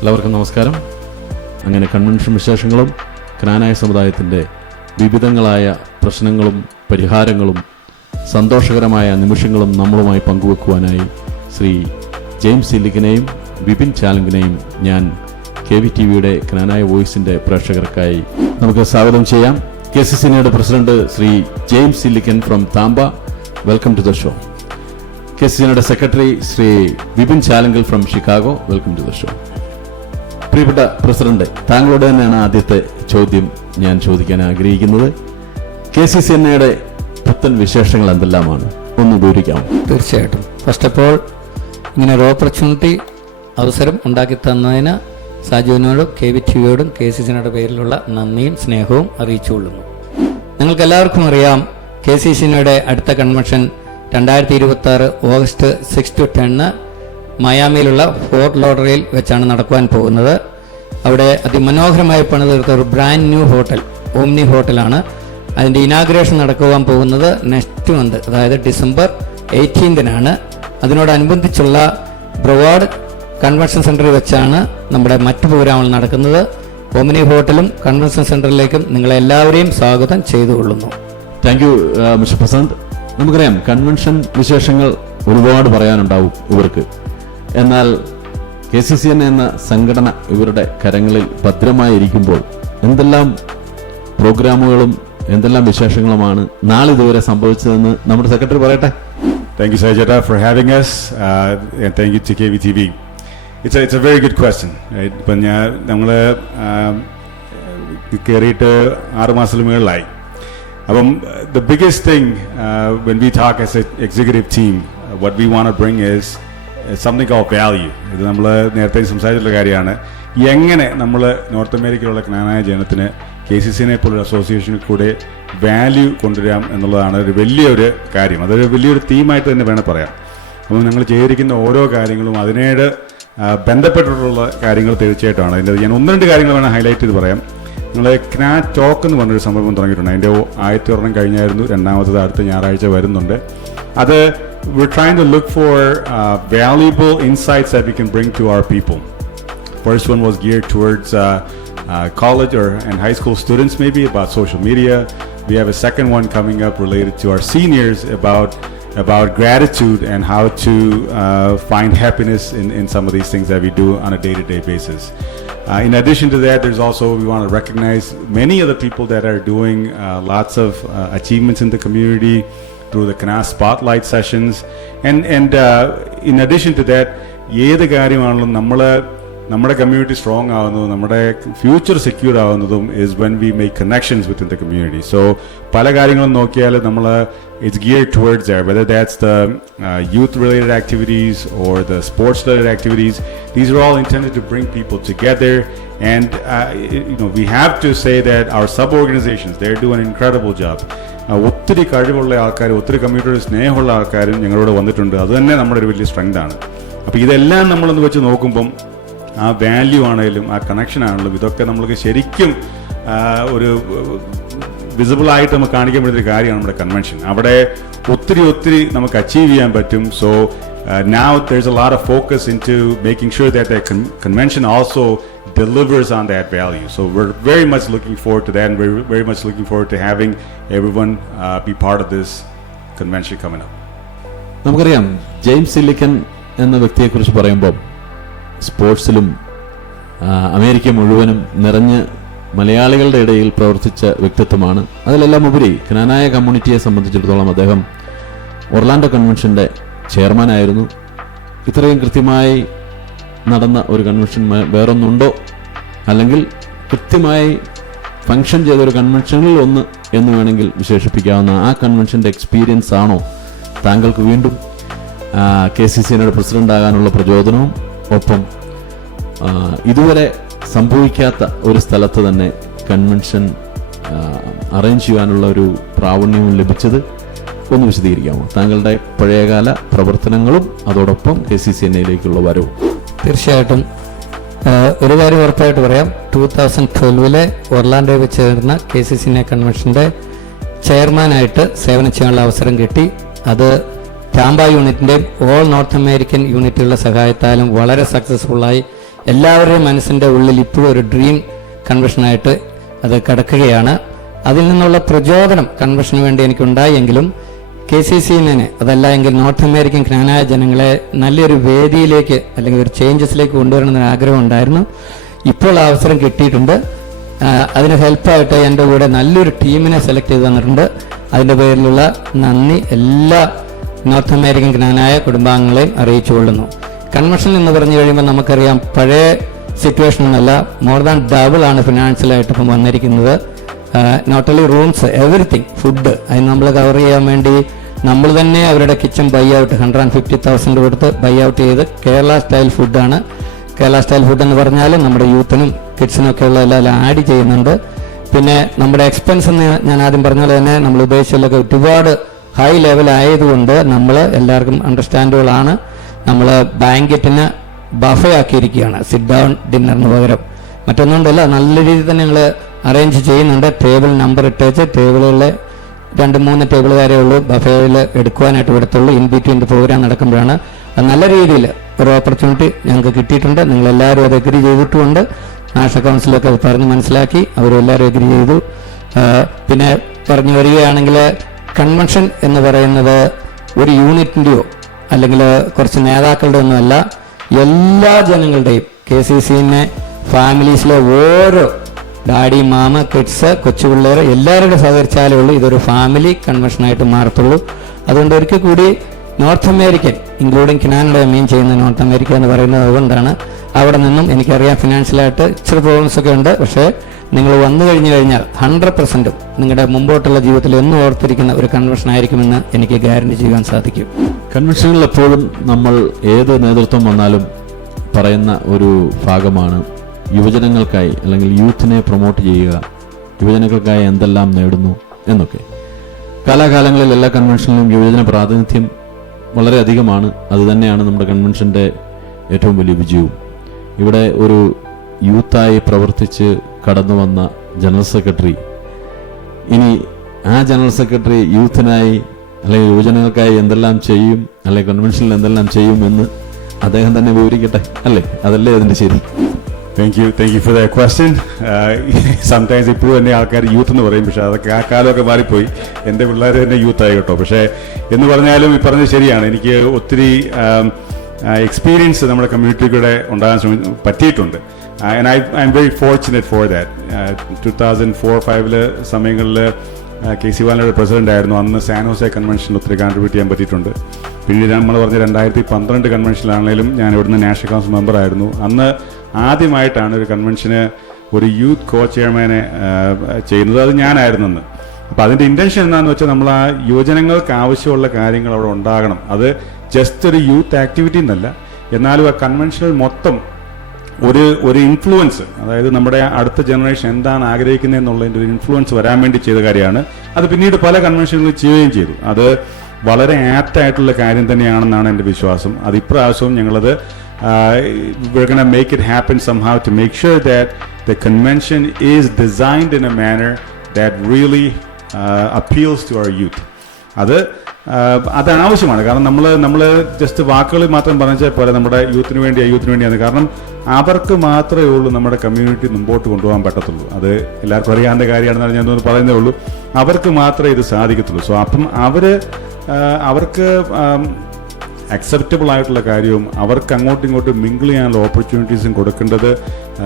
എല്ലാവർക്കും നമസ്കാരം. അങ്ങനെ കൺവെൻഷൻ വിശേഷങ്ങളും ക്നാനായ സമുദായത്തിൻ്റെ വിവിധങ്ങളായ പ്രശ്നങ്ങളും പരിഹാരങ്ങളും സന്തോഷകരമായ നിമിഷങ്ങളും നമ്മളുമായി പങ്കുവെക്കുവാനായി ശ്രീ ജെയിംസ് ഇല്ലിക്കനെയും വിപിൻ ചാലങ്കിനെയും ഞാൻ KVTVയുടെ ക്നാനായ വോയിസിൻ്റെ പ്രേക്ഷകർക്കായി നമുക്ക് സ്വാഗതം ചെയ്യാം. KCCNയുടെ president Shri James Illickan from Tampa, welcome to the show. KCCNയുടെ secretary Shri Vipin Chalangal from Chicago, welcome to the show. പ്രിയപ്പെട്ട പ്രസിഡന്റ്, താങ്കളോട് തന്നെയാണ് ആദ്യത്തെ ചോദ്യം ഞാൻ ചോദിക്കാൻ ആഗ്രഹിക്കുന്നത്. KCCNയുടെ പുത്തൻ വിശേഷങ്ങൾ എന്തെല്ലാമാണ്, ഒന്ന് വിവരിക്കാമോ? തീർച്ചയായിട്ടും. ഫസ്റ്റ് ഓഫ് ഓൾ, ഇങ്ങനെ ഒരു ഓപ്പർച്യൂണിറ്റി അവസരം ഉണ്ടാക്കി തന്നതിന് സാജുവിനോടും KVTVയോടും KCCNയുടെ പേരിലുള്ള നന്ദിയും സ്നേഹവും അറിയിച്ചുകൊള്ളുന്നു. നിങ്ങൾക്ക് എല്ലാവർക്കും അറിയാം, KCCNയുടെ അടുത്ത കൺവെൻഷൻ 2026 ഓഗസ്റ്റ് 6 to 10 മയാമിയിലുള്ള ഫോർട്ട് ലോഡറിൽ വെച്ചാണ് നടക്കുവാൻ പോകുന്നത്. അവിടെ അതിമനോഹരമായി പണിതീർത്ത ഒരു ബ്രാൻഡ് ന്യൂ ഹോട്ടൽ, ഓംനി ഹോട്ടലാണ്. അതിൻ്റെ ഇനാഗുറേഷൻ നടക്കുവാൻ പോകുന്നത് നെക്സ്റ്റ് മന്ത്, അതായത് ഡിസംബർ 18 അതിനോടനുബന്ധിച്ചുള്ള ബ്രവാർഡ് കൺവെൻഷൻ സെൻറ്ററിൽ വെച്ചാണ് നമ്മുടെ മറ്റു പ്രോഗ്രാമുകൾ നടക്കുന്നത്. ഓംനി ഹോട്ടലും കൺവെൻഷൻ സെൻറ്ററിലേക്കും നിങ്ങളെല്ലാവരെയും സ്വാഗതം ചെയ്തുകൊള്ളുന്നു. Thank you mister Prasad. നമുക്കറിയാം, കൺവെൻഷൻ വിശേഷങ്ങൾ ഒരുപാട് പറയാനുണ്ടാവും ഇവർക്ക്. എന്നാൽ KCCN എന്ന സംഘടന ഇവരുടെ കരങ്ങളിൽ ഭദ്രമായിരിക്കുമ്പോൾ എന്തെല്ലാം പ്രോഗ്രാമുകളും എന്തെല്ലാം വിശേഷങ്ങളുമാണ് നാളിതുവരെ സംഭവിച്ചതെന്ന് നമ്മുടെ സെക്രട്ടറി പറയട്ടെ. Thank you, Sajata, for having us, and thank you to KVTV. It's a very good question. ഇപ്പം നമ്മൾ കയറിയിട്ട് 6 മാസത്തിന് മുകളിലായി. അപ്പം the biggest thing when we talk as an executive team, what we want to bring is something called value. ഇത് നമ്മൾ നേരത്തെ സംസാരിച്ചിട്ടുള്ള കാര്യമാണ്. എങ്ങനെ നമ്മൾ നോർത്ത് അമേരിക്കയിലുള്ള ക്നാനായ ജനത്തിന് KCCനെ പോലുള്ള അസോസിയേഷനിൽ കൂടെ വാല്യൂ കൊണ്ടുവരാം എന്നുള്ളതാണ് ഒരു വലിയൊരു കാര്യം. അതൊരു വലിയൊരു തീമായിട്ട് തന്നെ വേണം പറയാം. അപ്പോൾ ഞങ്ങൾ ചെയ്തിരിക്കുന്ന ഓരോ കാര്യങ്ങളും അതിനോട് ബന്ധപ്പെട്ടിട്ടുള്ള കാര്യങ്ങൾ തീർച്ചയായിട്ടുമാണ്. അതിൻ്റെ ഞാൻ 1-2 കാര്യങ്ങൾ വേണം ഹൈലൈറ്റ് ചെയ്ത് പറയാം. നിങ്ങൾ ക്നാ ടോക്ക് എന്ന് പറഞ്ഞൊരു സംഭവം തുടങ്ങിയിട്ടുണ്ട്. അതിൻ്റെ ആദ്യത്തെ ഒരെണ്ണം കഴിഞ്ഞായിരുന്നു, രണ്ടാമത്തത് അടുത്ത ഞായറാഴ്ച വരുന്നുണ്ട്. അത് we're trying to look for valuable insights that we can bring to our people. First one was geared towards college and high school students, maybe about social media. We have a second one coming up related to our seniors about gratitude and how to find happiness in some of these things that we do on a day-to-day basis. In addition to that, there's also, we want to recognize many of the people that are doing lots of achievements in the community through the CNA spotlight sessions. And in addition to that, ഏത് കാര്യമാണെങ്കിലും നമ്മുടെ community strong ആവുന്നതും നമ്മുടെ future secure ആവുന്നതും is when we make connections within the community. So പല കാര്യങ്ങളും നോക്കിയാൽ നമ്മൾ it's geared towards there, whether that's the youth related activities or the sports related activities. These are all intended to bring people together, and we have to say that our sub organizations, they're doing an incredible job. ഒത്തിരി കഴിവുള്ള ആൾക്കാർ, ഒത്തിരി കമ്മ്യൂണിറ്റിയുടെ സ്നേഹമുള്ള ആൾക്കാരും ഞങ്ങളോട് വന്നിട്ടുണ്ട്. അത് തന്നെ നമ്മുടെ ഒരു വലിയ സ്ട്രെങ്ത് ആണ്. അപ്പോൾ ഇതെല്ലാം നമ്മളൊന്ന് വെച്ച് നോക്കുമ്പം ആ വാല്യൂ ആണെങ്കിലും ആ കണക്ഷൻ ആണെങ്കിലും ഇതൊക്കെ നമ്മൾക്ക് ശരിക്കും ഒരു വിസിബിളായിട്ട് നമുക്ക് കാണിക്കാൻ പറ്റുന്ന ഒരു കാര്യമാണ് നമ്മുടെ കൺവെൻഷൻ. അവിടെ ഒത്തിരി നമുക്ക് അച്ചീവ് ചെയ്യാൻ പറ്റും. So now there's a lot of focus into making sure that the convention also delivers on that value. So we're very much looking forward to that, and we're very much looking forward to having everyone be part of this convention coming up. നമുക്കറിയാം, James ഇല്ലിക്കൻ എന്ന വ്യക്തിയെക്കുറിച്ച് പറയുമ്പോൾ സ്പോർട്സിലും America മുഴുവനും നിറഞ്ഞ് മലയാളികളുടെ ഇടയിൽ പ്രവർത്തിച്ച വ്യക്തിത്വമാണ്. അതിലെല്ലാം ഉപരി ക്നാനായ കമ്മ്യൂണിറ്റിയെ സംബന്ധിച്ചിടത്തോളം അദ്ദേഹം ഒർലാൻഡോ കൺവെൻഷൻ്റെ ചെയർമാനായിരുന്നു. ഇത്രയും കൃത്യമായി നടന്ന ഒരു കൺവെൻഷൻ വേറൊന്നുണ്ടോ, അല്ലെങ്കിൽ കൃത്യമായി ഫങ്ഷൻ ചെയ്ത ഒരു കൺവെൻഷനിൽ ഒന്ന് എന്ന് വേണമെങ്കിൽ വിശേഷിപ്പിക്കാവുന്ന ആ കൺവെൻഷൻ്റെ എക്സ്പീരിയൻസ് ആണോ താങ്കൾക്ക് വീണ്ടും KCCNയുടെ പ്രസിഡന്റ് ആകാനുള്ള പ്രചോദനവും, ഒപ്പം ഇതുവരെ സംഭവിക്കാത്ത ഒരു സ്ഥലത്ത് തന്നെ കൺവെൻഷൻ അറേഞ്ച് ചെയ്യാനുള്ള ഒരു പ്രാവീണ്യവും ലഭിച്ചത് ഒന്ന് വിശദീകരിക്കാമോ? താങ്കളുടെ പഴയകാല പ്രവർത്തനങ്ങളും അതോടൊപ്പം KCCNയിലേക്കുള്ള വരവും. തീർച്ചയായിട്ടും. ഒരു കാര്യം ഉറപ്പായിട്ട് പറയാം, 2012 ഒർലാൻഡോയിൽ വെച്ച് ചേർന്ന KCCN കൺവെൻഷൻ്റെ ചെയർമാനായിട്ട് സേവനം ചെയ്യാനുള്ള അവസരം കിട്ടി. അത് ടാമ്പ യൂണിറ്റിൻ്റെയും ഓൾ നോർത്ത് അമേരിക്കൻ യൂണിറ്റുകളുടെ സഹായത്താലും വളരെ സക്സസ്ഫുള്ളായി എല്ലാവരുടെയും മനസ്സിൻ്റെ ഉള്ളിൽ ഇപ്പോഴും ഒരു ഡ്രീം കൺവെൻഷനായിട്ട് അത് കിടക്കുകയാണ്. അതിൽ നിന്നുള്ള പ്രചോദനം കൺവെൻഷന് വേണ്ടി എനിക്കുണ്ടായെങ്കിലും KCC-നെ അതല്ല എങ്കിൽ നോർത്ത് അമേരിക്കൻ ജ്ഞാനായ ജനങ്ങളെ നല്ലൊരു വേദിയിലേക്ക് അല്ലെങ്കിൽ ഒരു ചേഞ്ചസിലേക്ക് കൊണ്ടുവരണമെന്നൊരു ആഗ്രഹം ഉണ്ടായിരുന്നു. ഇപ്പോൾ ആ അവസരം കിട്ടിയിട്ടുണ്ട്. അതിന് ഹെൽപ്പായിട്ട് എൻ്റെ കൂടെ നല്ലൊരു ടീമിനെ സെലക്ട് ചെയ്ത് തന്നിട്ടുണ്ട്. അതിൻ്റെ പേരിലുള്ള നന്ദി എല്ലാ നോർത്ത് അമേരിക്കൻ ജ്ഞാനായ കുടുംബാംഗങ്ങളെയും അറിയിച്ചുകൊള്ളുന്നു. കൺവെൻഷൻ എന്ന് പറഞ്ഞു കഴിയുമ്പോൾ നമുക്കറിയാം പഴയ സിറ്റുവേഷൻ എന്നല്ല, മോർ ദാൻ ഡബിൾ ആണ് ഫിനാൻഷ്യലായിട്ട് ഇപ്പം വന്നിരിക്കുന്നത്. Not only rooms, everything, food, അതിന് നമ്മൾ കവർ ചെയ്യാൻ വേണ്ടി നമ്മൾ തന്നെ അവരുടെ കിച്ചൺ ബൈ ഔട്ട് 150,000 കൊടുത്ത് ബൈ ഔട്ട് ചെയ്ത് കേരള സ്റ്റൈൽ ഫുഡാണ്. കേരള സ്റ്റൈൽ ഫുഡ് എന്ന് പറഞ്ഞാൽ നമ്മുടെ യൂത്തിനും കിഡ്സിനും ഒക്കെ ഉള്ള എല്ലാം ആഡ് ചെയ്യുന്നുണ്ട്. പിന്നെ നമ്മുടെ എക്സ്പെൻസ് എന്ന് ഞാൻ ആദ്യം പറഞ്ഞ പോലെ തന്നെ നമ്മൾ ഉദ്ദേശിച്ചതിലൊക്കെ ഒരുപാട് ഹൈ ലെവൽ ആയതുകൊണ്ട് നമ്മൾ എല്ലാവർക്കും അണ്ടർസ്റ്റാൻഡബിൾ ആണ്. നമ്മൾ ബാങ്കറ്റിന് ബഫേ ആക്കിയിരിക്കുകയാണ്, സിറ്റ് ഡൗൺ ഡിന്നറിന് പകരം. മറ്റൊന്നുകൊണ്ടല്ല, നല്ല രീതിയിൽ തന്നെ ഞങ്ങൾ അറേഞ്ച് ചെയ്യുന്നുണ്ട്. ടേബിൾ നമ്പർ ഇട്ടേച്ച് ടേബിളുകളിൽ 2-3 ടേബിൾ വരെ ഉള്ളൂ ബഫേയിൽ എടുക്കുവാനായിട്ട് വിടത്തുള്ളൂ. ഇൻ ബിറ്റ്വീൻ പ്രോഗ്രാം നടക്കുമ്പോഴാണ്. അത് നല്ല രീതിയിൽ ഒരു ഓപ്പർച്യൂണിറ്റി ഞങ്ങൾക്ക് കിട്ടിയിട്ടുണ്ട്. നിങ്ങളെല്ലാവരും അത് എഗ്രി ചെയ്തിട്ടുമുണ്ട്. നാഷണൽ കൗൺസിലൊക്കെ അത് പറഞ്ഞ് മനസ്സിലാക്കി അവരെല്ലാവരും എഗ്രി ചെയ്തു. പിന്നെ പറഞ്ഞു വരികയാണെങ്കിൽ കൺവെൻഷൻ എന്ന് പറയുന്നത് ഒരു യൂണിറ്റിൻ്റെയോ അല്ലെങ്കിൽ കുറച്ച് നേതാക്കളുടെ ഒന്നുമല്ല, എല്ലാ ജനങ്ങളുടെയും KCC-നെ ഫാമിലീസിലെ ഓരോ ഡാഡി, മാമ, കിഡ്സ്, കൊച്ചുപിള്ളേർ എല്ലാവരുടെ സഹകരിച്ചാലേ ഉള്ളൂ ഇതൊരു ഫാമിലി കൺവെൻഷനായിട്ട് മാറത്തുള്ളൂ. അതുകൊണ്ട് ഒരിക്കൽ കൂടി നോർത്ത് അമേരിക്കൻ, ഇൻക്ലൂഡിങ് കാനഡ മീൻ ചെയ്യുന്ന നോർത്ത് അമേരിക്ക എന്ന് പറയുന്നത് അതുകൊണ്ടാണ്. അവിടെ നിന്നും എനിക്കറിയാം ഫിനാൻഷ്യലായിട്ട് ഇച്ചിരി പ്രോബ്ലംസ് ഒക്കെ ഉണ്ട്. പക്ഷേ നിങ്ങൾ വന്നു കഴിഞ്ഞാൽ 100% നിങ്ങളുടെ മുമ്പോട്ടുള്ള ജീവിതത്തിൽ എന്നും ഓർത്തിരിക്കുന്ന ഒരു കൺവെൻഷൻ ആയിരിക്കുമെന്ന് എനിക്ക് ഗ്യാരണ്ടി ചെയ്യാൻ സാധിക്കും. കൺവെൻഷനുകളിൽ എപ്പോഴും നമ്മൾ ഏത് നേതൃത്വം വന്നാലും പറയുന്ന ഒരു ഭാഗമാണ് യുവജനങ്ങൾക്കായി അല്ലെങ്കിൽ യൂത്തിനെ പ്രൊമോട്ട് ചെയ്യുക, യുവജനങ്ങൾക്കായി എന്തെല്ലാം നേടുന്നു എന്നൊക്കെ. കാലാകാലങ്ങളിൽ എല്ലാ കൺവെൻഷനിലും യുവജന പ്രാതിനിധ്യം വളരെയധികമാണ്. അതുതന്നെയാണ് നമ്മുടെ കൺവെൻഷൻ്റെ ഏറ്റവും വലിയ വിജയവും. ഇവിടെ ഒരു യൂത്തായി പ്രവർത്തിച്ച് കടന്നു വന്ന ജനറൽ സെക്രട്ടറി ഇനി ആ ജനറൽ സെക്രട്ടറി യൂത്തിനായി അല്ലെങ്കിൽ യുവജനങ്ങൾക്കായി എന്തെല്ലാം ചെയ്യും, അല്ലെങ്കിൽ കൺവെൻഷനിൽ എന്തെല്ലാം ചെയ്യും എന്ന് അദ്ദേഹം തന്നെ വിവരിക്കട്ടെ, അല്ലേ? അതല്ലേ അതിൻ്റെ ശരി. Thank you for that question. Sometimes ഇപ്പോഴും എന്നെ ആൾക്കാർ യൂത്ത് എന്ന് പറയും, പക്ഷേ അതൊക്കെ ആ കാലമൊക്കെ മാറിപ്പോയി. എൻ്റെ പിള്ളേർ തന്നെ യൂത്തായി കേട്ടോ. പക്ഷേ എന്ന് പറഞ്ഞാലും ഈ പറഞ്ഞത് ശരിയാണ്. എനിക്ക് ഒത്തിരി എക്സ്പീരിയൻസ് നമ്മുടെ കമ്മ്യൂണിറ്റിക്കൂടെ ഉണ്ടാകാൻ പറ്റിയിട്ടുണ്ട്. And I'm very fortunate for that. 2004-05 സമയങ്ങളിൽ KC വാലയുടെ പ്രസിഡന്റ് ആയിരുന്നു. അന്ന് സാനോസെ കൺവെൻഷനിൽ ഒത്തിരി കോൺട്രിബ്യൂട്ട് ചെയ്യാൻ പറ്റിയിട്ടുണ്ട്. പിന്നീട് നമ്മൾ പറഞ്ഞ 2012 കൺവെൻഷനിലാണെങ്കിലും ഞാൻ ഇവിടുന്ന് നാഷണൽ കൗൺസിൽ മെമ്പർ ആയിരുന്നു. അന്ന് ആദ്യമായിട്ടാണ് ഒരു കൺവെൻഷന് ഒരു യൂത്ത് കോ ചെയർമാനെ ചെയ്യുന്നത്. അത് ഞാനായിരുന്നെന്ന്. അപ്പോൾ അതിൻ്റെ ഇൻറ്റൻഷൻ എന്താണെന്ന് വെച്ചാൽ നമ്മൾ ആ യുവജനങ്ങൾക്ക് ആവശ്യമുള്ള കാര്യങ്ങൾ അവിടെ ഉണ്ടാകണം. അത് ജസ്റ്റ് ഒരു യൂത്ത് ആക്ടിവിറ്റി എന്നല്ല, എന്നാലും ആ കൺവെൻഷനിൽ മൊത്തം ഒരു ഇൻഫ്ലുവൻസ്, അതായത് നമ്മുടെ അടുത്ത ജനറേഷൻ എന്താണ് ആഗ്രഹിക്കുന്നത് എന്നുള്ളതിൻ്റെ ഒരു ഇൻഫ്ലുവൻസ് വരാൻ വേണ്ടി ചെയ്ത കാര്യമാണ്. അത് പിന്നീട് പല കൺവെൻഷനുകളിൽ ചെയ്യുകയും ചെയ്തു. അത് വളരെ ആപ്റ്റായിട്ടുള്ള കാര്യം തന്നെയാണെന്നാണ് എൻ്റെ വിശ്വാസം. അത് ഇപ്രാവശ്യവും ഞങ്ങളത് we're going to make it happen somehow to make sure that the convention is designed in a manner that really appeals to our youth. അത് ആവശ്യമാണ്. കാരണം നമ്മൾ ജസ്റ്റ് വാക്കുകളിൽ മാത്രം പറഞ്ഞാൽ പോലെ നമ്മുടെ യൂത്തിന് വേണ്ടിയാണ്. കാരണം അവർക്ക് മാത്രമേ ഉള്ളൂ നമ്മുടെ കമ്മ്യൂണിറ്റി മുമ്പോട്ട് കൊണ്ടുപോകാൻ പറ്റത്തുള്ളൂ. അത് എല്ലാവർക്കും അറിയാവുന്ന കാര്യമാണെന്നാണ് ഞാൻ പറയുന്നേ ഉള്ളൂ. അവർക്ക് മാത്രമേ ഇത് സാധിക്കത്തുള്ളൂ. സോ അപ്പം അവർക്ക് അക്സെപ്റ്റബിൾ ആയിട്ടുള്ള കാര്യവും അവർക്ക് അങ്ങോട്ടും ഇങ്ങോട്ടും മിങ്കിൾ ചെയ്യാനുള്ള ഓപ്പർച്യൂണിറ്റീസും കൊടുക്കേണ്ടത്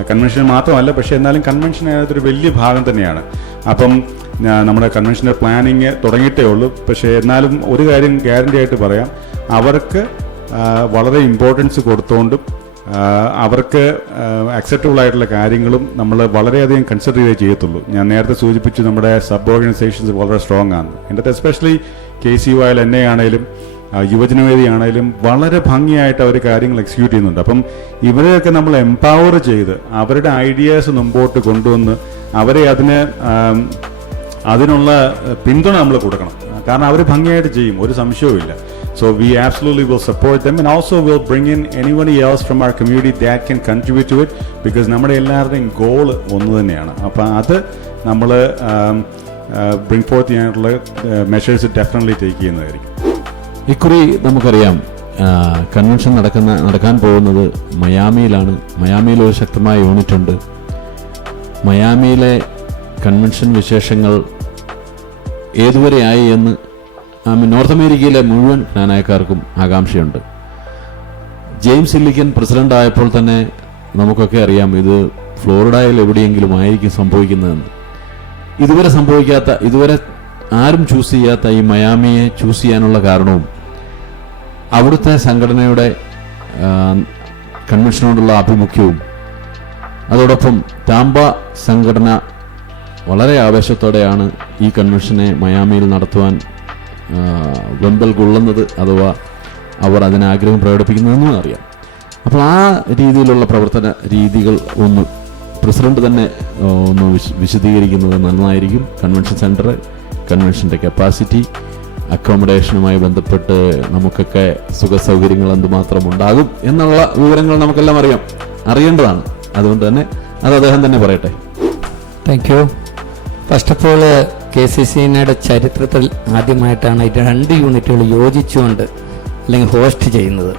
കൺവെൻഷൻ മാത്രമല്ല, പക്ഷേ എന്നാലും കൺവെൻഷൻ അതിനകത്തൊരു വലിയ ഭാഗം തന്നെയാണ്. അപ്പം നമ്മുടെ കൺവെൻഷൻ്റെ പ്ലാനിങ് തുടങ്ങിയിട്ടേ ഉള്ളൂ. പക്ഷേ എന്നാലും ഒരു കാര്യം ഗ്യാരണ്ടി ആയിട്ട് പറയാം, അവർക്ക് വളരെ ഇമ്പോർട്ടൻസ് കൊടുത്തുകൊണ്ടും അവർക്ക് അക്സെപ്റ്റബിൾ ആയിട്ടുള്ള കാര്യങ്ങളും നമ്മൾ വളരെയധികം കൺസിഡർ ചെയ്തേ ചെയ്യത്തുള്ളൂ. ഞാൻ നേരത്തെ സൂചിപ്പിച്ചു നമ്മുടെ സബ് ഓർഗനൈസേഷൻസ് വളരെ സ്ട്രോങ് ആണ്. എൻ്റെ എസ്പെഷ്യലി KCY എന്നെ ആണെങ്കിലും യുവജനവേദിയാണെങ്കിലും വളരെ ഭംഗിയായിട്ട് അവർ കാര്യങ്ങൾ എക്സിക്യൂട്ട് ചെയ്യുന്നുണ്ട്. അപ്പം ഇവരെയൊക്കെ നമ്മൾ എംപവർ ചെയ്ത് അവരുടെ ഐഡിയാസ് മുമ്പോട്ട് കൊണ്ടുവന്ന് അവരെ അതിനുള്ള പിന്തുണ നമ്മൾ കൊടുക്കണം. കാരണം അവർ ഭംഗിയായിട്ട് ചെയ്യും, ഒരു സംശയവുമില്ല. So we absolutely will support them and also will bring in anybody else from our community that can contribute to it, because നമ്മുടെ എല്ലാവരുടെയും ഗോൾ ഒന്ന് തന്നെയാണ്. അപ്പം അത് നമ്മൾ ബ്രിങ് ഫോർത്ത് ചെയ്യാനുള്ള മെഷേഴ്സ് ഡെഫിനറ്റ്ലി ടേക്ക് ചെയ്യുന്നതായിരിക്കും. ഇക്കുറി നമുക്കറിയാം കൺവെൻഷൻ നടക്കാൻ പോകുന്നത് മയാമിയിലാണ്. മയാമിയിൽ ഒരു ശക്തമായ യൂണിറ്റ് ഉണ്ട്. മയാമിയിലെ കൺവെൻഷൻ വിശേഷങ്ങൾ ഏതുവരെയായി എന്ന് നോർത്ത് അമേരിക്കയിലെ മുഴുവൻ ജ്ഞാനായക്കാർക്കും ആകാംക്ഷയുണ്ട്. ജെയിംസ് ഇല്ലിക്കൻ പ്രസിഡന്റ് ആയപ്പോൾ തന്നെ നമുക്കൊക്കെ അറിയാം ഇത് ഫ്ലോറിഡയിൽ എവിടെയെങ്കിലും ആയിരിക്കും സംഭവിക്കുന്നതെന്ന്. ഇതുവരെ ആരും ചൂസ് ചെയ്യാത്ത ഈ മയാമിയെ ചൂസ് ചെയ്യാനുള്ള കാരണവും അവിടുത്തെ സംഘടനയുടെ കൺവെൻഷനോടുള്ള ആഭിമുഖ്യവും അതോടൊപ്പം ടാമ്പ സംഘടന വളരെ ആവേശത്തോടെയാണ് ഈ കൺവെൻഷനെ മയാമിയിൽ നടത്തുവാൻ വെമ്പൽ കൊള്ളുന്നത്, അഥവാ അവർ അതിനാഗ്രഹം പ്രകടിപ്പിക്കുന്നതെന്നും അറിയാം. അപ്പോൾ ആ രീതിയിലുള്ള പ്രവർത്തന രീതികൾ ഒന്ന് പ്രസിഡന്റ് തന്നെ ഒന്ന് വിശദീകരിക്കുന്നത് നന്നായിരിക്കും. കൺവെൻഷൻ സെൻറ്റർ, കൺവെൻഷൻ്റെ കപ്പാസിറ്റി, അക്കോമഡേഷനുമായി ബന്ധപ്പെട്ട് നമുക്കൊക്കെ സുഖസൗകര്യങ്ങൾ എന്തുമാത്രം ഉണ്ടാകും എന്നുള്ള വിവരങ്ങൾ നമുക്കെല്ലാം അറിയേണ്ടതാണ്. അതുകൊണ്ട് തന്നെ അത് അദ്ദേഹം തന്നെ പറയട്ടെ. Thank you. First of all KCCNയുടെ ചരിത്രത്തിൽ ആദ്യമായിട്ടാണ് 2 യൂണിറ്റുകൾ യോജിച്ചുകൊണ്ട് അല്ലെങ്കിൽ ഹോസ്റ്റ് ചെയ്യുന്നത്.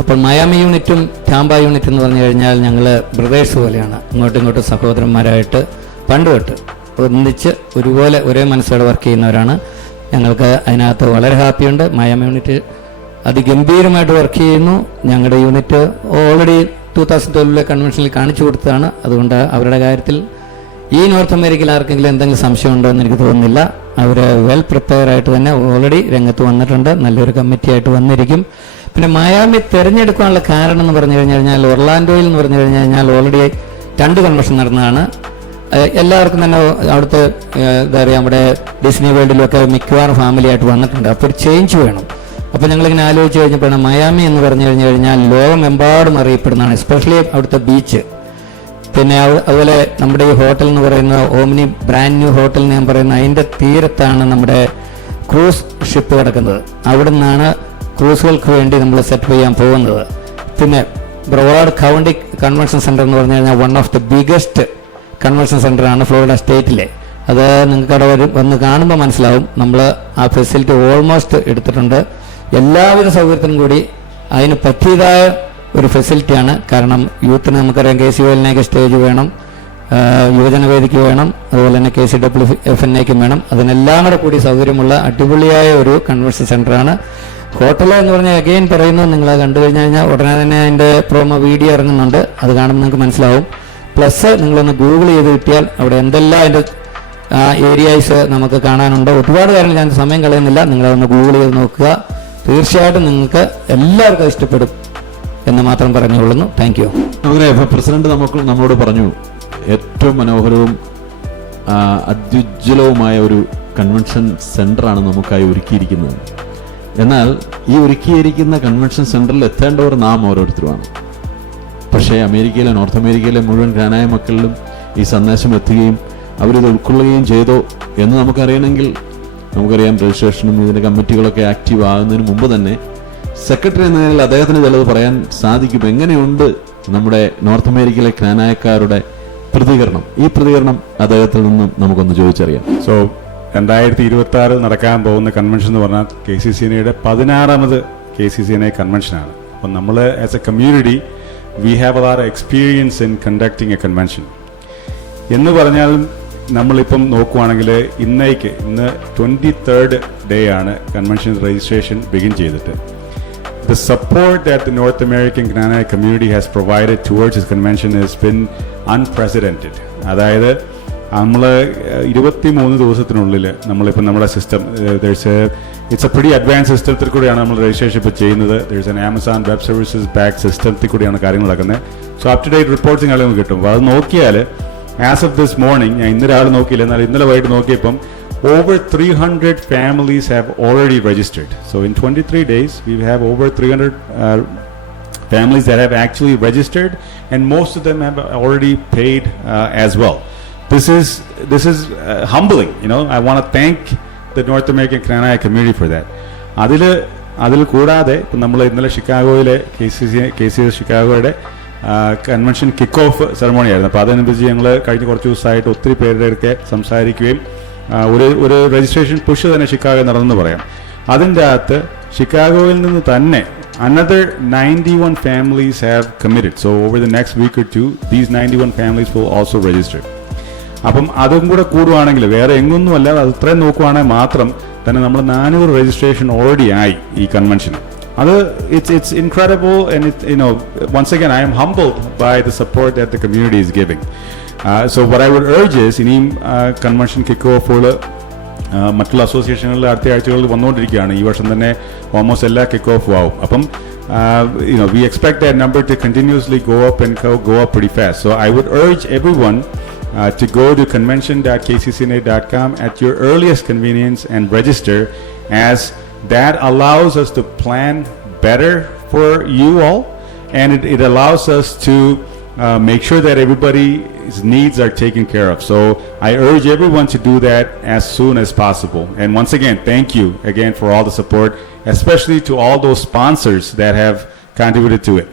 അപ്പോൾ മയാമി യൂണിറ്റും ടാമ്പ യൂണിറ്റ് എന്ന് പറഞ്ഞു കഴിഞ്ഞാൽ ഞങ്ങൾ ബ്രദേഴ്സ് പോലെയാണ്, ഇങ്ങോട്ടും സഹോദരന്മാരായിട്ട് പണ്ട് തൊട്ട് ഒന്നിച്ച് ഒരുപോലെ ഒരേ മനസ്സോടെ വർക്ക് ചെയ്യുന്നവരാണ്. ഞങ്ങൾക്ക് അതിനകത്ത് വളരെ ഹാപ്പിയുണ്ട്. മയാമി യൂണിറ്റ് അതിഗംഭീരമായിട്ട് വർക്ക് ചെയ്യുന്നു. ഞങ്ങളുടെ യൂണിറ്റ് ഓൾറെഡി 2012 കൺവെൻഷനിൽ കാണിച്ചു കൊടുത്തതാണ്. അതുകൊണ്ട് അവരുടെ കാര്യത്തിൽ ഈ നോർത്ത് അമേരിക്കയിൽ ആർക്കെങ്കിലും എന്തെങ്കിലും സംശയമുണ്ടോ എന്ന് എനിക്ക് തോന്നുന്നില്ല. അവർ വെൽ പ്രിപ്പയർ ആയിട്ട് തന്നെ ഓൾറെഡി രംഗത്ത് വന്നിട്ടുണ്ട്. നല്ലൊരു കമ്മിറ്റി ആയിട്ട് വന്നിരിക്കും. പിന്നെ മയാമി തിരഞ്ഞെടുക്കാനുള്ള കാരണം എന്ന് പറഞ്ഞു കഴിഞ്ഞാൽ ഒർലാൻഡോയിൽ എന്ന് പറഞ്ഞു കഴിഞ്ഞാൽ ഓൾറെഡി 2 കൺവെൻഷൻ നടന്നതാണ്. എല്ലാവർക്കും തന്നെ അവിടുത്തെ എന്താ പറയുക, നമ്മുടെ ഡിസ്നി വേൾഡിലൊക്കെ മിക്കവാറും ഫാമിലി ആയിട്ട് വന്നിട്ടുണ്ട്. അപ്പോൾ ഒരു ചേഞ്ച് വേണം. അപ്പോൾ ഞങ്ങളിങ്ങനെ ആലോചിച്ച് കഴിഞ്ഞപ്പോഴാണ് മയാമി എന്ന് പറഞ്ഞു കഴിഞ്ഞാൽ ലോകമെമ്പാടും അറിയപ്പെടുന്നതാണ്, എസ്പെഷ്യലി അവിടുത്തെ ബീച്ച്. പിന്നെ അതുപോലെ നമ്മുടെ ഈ ഹോട്ടൽ എന്ന് പറയുന്ന ഓമിനി ബ്രാൻഡ് ന്യൂ ഹോട്ടൽ എന്ന് ഞാൻ പറയുന്ന അതിൻ്റെ തീരത്താണ് നമ്മുടെ ക്രൂസ് ഷിപ്പ് കിടക്കുന്നത്. അവിടെ നിന്നാണ് ക്രൂസുകൾക്ക് വേണ്ടി നമ്മൾ സെറ്റ് ചെയ്യാൻ പോകുന്നത്. പിന്നെ ബ്രൊവാർഡ് കൗണ്ടി കൺവെൻഷൻ സെൻറ്റർ എന്ന് പറഞ്ഞു കഴിഞ്ഞാൽ one of the biggest convention സെൻ്ററാണ് ഫ്ലോറിഡ സ്റ്റേറ്റിലെ. അത് നിങ്ങൾക്ക് അവിടെ വന്ന് കാണുമ്പോൾ മനസ്സിലാവും. നമ്മൾ ആ ഫെസിലിറ്റി ഓൾമോസ്റ്റ് എടുത്തിട്ടുണ്ട്. എല്ലാവിധ സൗകര്യത്തിനും കൂടി അതിന് പറ്റിയതായ ഒരു ഫെസിലിറ്റിയാണ്. കാരണം യൂത്തിന് നമുക്കറിയാം KCOLനൊക്കെ സ്റ്റേജ് വേണം, യുവജനവേദിക്ക് വേണം, അതുപോലെ തന്നെ KCWFNക്കും വേണം. അതിനെല്ലാം കൂടി സൗകര്യമുള്ള അടിപൊളിയായ ഒരു കൺവെൻഷൻ സെൻ്ററാണ്. ഹോട്ടൽ എന്ന് പറഞ്ഞാൽ അഗെയിൻ പറയുന്നത് നിങ്ങൾ കണ്ടു കഴിഞ്ഞാൽ ഉടനെ തന്നെ അതിൻ്റെ പ്രൊമോ വീഡിയോ ഇറങ്ങുന്നുണ്ട്. അത് കാണുമ്പോൾ നിങ്ങൾക്ക് മനസ്സിലാവും. പ്ലസ് നിങ്ങളൊന്ന് ഗൂഗിൾ ചെയ്ത് കിട്ടിയാൽ അവിടെ എന്തെല്ലാം അതിൻ്റെ ഏരിയാസ് നമുക്ക് കാണാനുണ്ട്. ഒരുപാട് കാര്യങ്ങൾ ഞാൻ സമയം കളയുന്നില്ല, നിങ്ങളതൊന്ന് ഗൂഗിൾ ചെയ്ത് നോക്കുക. തീർച്ചയായിട്ടും നിങ്ങൾക്ക് എല്ലാവർക്കും ഇഷ്ടപ്പെടും എന്ന് മാത്രം പറഞ്ഞുകൊള്ളുന്നു. Thank you. നമുക്ക് പ്രസിഡന്റ് നമ്മളോട് പറഞ്ഞു ഏറ്റവും മനോഹരവും അത്യുജ്വലവുമായ ഒരു കൺവെൻഷൻ സെൻ്ററാണ് നമുക്കായി ഒരുക്കിയിരിക്കുന്നത്. എന്നാൽ ഈ ഒരുക്കിയിരിക്കുന്ന കൺവെൻഷൻ സെൻ്ററിൽ എത്തേണ്ടവർ നാം ഓരോരുത്തരുമാണ്. പക്ഷേ നോർത്ത് അമേരിക്കയിലെ മുഴുവൻ ജ്ഞാനായ മക്കളിലും ഈ സന്ദേശം എത്തുകയും അവരിത് ഉൾക്കൊള്ളുകയും ചെയ്തോ എന്ന് നമുക്കറിയണമെങ്കിൽ നമുക്കറിയാം രജിസ്ട്രേഷനും ഇതിൻ്റെ കമ്മിറ്റികളൊക്കെ ആക്റ്റീവ് ആകുന്നതിന് മുമ്പ് തന്നെ സെക്രട്ടറി എന്ന നിലയിൽ അദ്ദേഹത്തിന് ചിലത് പറയാൻ സാധിക്കും. എങ്ങനെയുണ്ട് നമ്മുടെ നോർത്ത് അമേരിക്കയിലെ ജ്ഞാനായക്കാരുടെ പ്രതികരണം? ഈ പ്രതികരണം അദ്ദേഹത്തിൽ നിന്നും നമുക്കൊന്ന് ചോദിച്ചറിയാം. സോ 2026 നടക്കാൻ പോകുന്ന കൺവെൻഷൻ എന്ന് പറഞ്ഞാൽ KCCNയുടെ 16ാമത് KCCNA കൺവെൻഷനാണ്. അപ്പം നമ്മൾ as A community we have a lot of experience in conducting A convention എന്ന് പറഞ്ഞാലും നമ്മളിപ്പം നോക്കുവാണെങ്കിൽ ഇന്ന് 23rd ഡേ ആണ് കൺവെൻഷൻ രജിസ്ട്രേഷൻ ബിഗിൻ ചെയ്തിട്ട്. The support that the North American Gnanaya community has provided towards this convention has been unprecedented. അതായത് നമ്മൾ 23 ദിവസത്തിനുള്ളിൽ നമ്മളിപ്പോൾ നമ്മുടെ system it's a pretty advance സിസ്റ്റത്തിൽ കൂടിയാണ് നമ്മൾ രജിസ്ട്രേഷൻ ഇപ്പോൾ ചെയ്യുന്നത്. There's an Amazon web services back സിസ്റ്റത്തിൽ കൂടിയാണ് കാര്യങ്ങൾ നടക്കുന്നത്. So up to date reports നിങ്ങൾക്ക് കിട്ടും. അപ്പോൾ അത് നോക്കിയാൽ ആസ് ഓഫ് ദിസ് മോർണിംഗ്, ഞാൻ ഇന്ന് രാവിലെ നോക്കിയില്ല, എന്നാൽ ഇന്നലെ വൈകിട്ട് നോക്കിയപ്പം over 300 families have already registered. So in 23 days we have over 300 families that have actually registered, and most of them have already paid as well. This is humbling. I want to thank the North American Gnanaya community for that. അതിൽ കൂടാതെ ഇപ്പം നമ്മൾ ഇന്നലെ ഷിക്കാഗോയിലെ KCS ഷിക്കാഗോയുടെ convention kick off ceremony ആയിരുന്നു. അപ്പോൾ അതനുസരിച്ച് ഞങ്ങൾ കഴിഞ്ഞ കുറച്ച് ദിവസമായിട്ട് ഒത്തിരി പേരുടെയൊക്കെ സംസാരിക്കുകയും ഒരു രജിസ്ട്രേഷൻ പുഷ് തന്നെ ഷിക്കാഗോ നടന്നെന്ന് പറയാം. അതിൻ്റെ അകത്ത് ഷിക്കാഗോയിൽ നിന്ന് തന്നെ another 91 families have committed. So over the next week or two, these 91 families will also register. അപ്പം അതും കൂടെ കൂടുവാണെങ്കിൽ വേറെ എങ്ങൊന്നുമല്ല, അത് ഇത്രയും നോക്കുവാണെങ്കിൽ മാത്രം തന്നെ നമ്മൾ 400 രജിസ്ട്രേഷൻ ഓൾറെഡി ആയി ഈ കൺവെൻഷന്. അത് it's incredible, and once again I am humbled by the support that the community is giving. So what I would urge is, ഇനിയും കൺവെൻഷൻ കിക്ക് ഓഫുകൾ മറ്റുള്ള അസോസിയേഷനുകളിൽ അടുത്ത ആഴ്ചകളിൽ വന്നുകൊണ്ടിരിക്കുകയാണ്. ഈ വർഷം തന്നെ ഓൾമോസ്റ്റ് എല്ലാ കിക്ക് ഓഫും ആവും. അപ്പം we expect that number to continuously go up and go up pretty fast. So I would urge everyone to go to convention.kccna.com at your earliest convenience and register, as that allows us to plan better for you all, and it allows us to make sure that everybody's needs are taken care of. So I urge everyone to do that as soon as possible. And once again, thank you again for all the support, especially to all those sponsors that have contributed to it.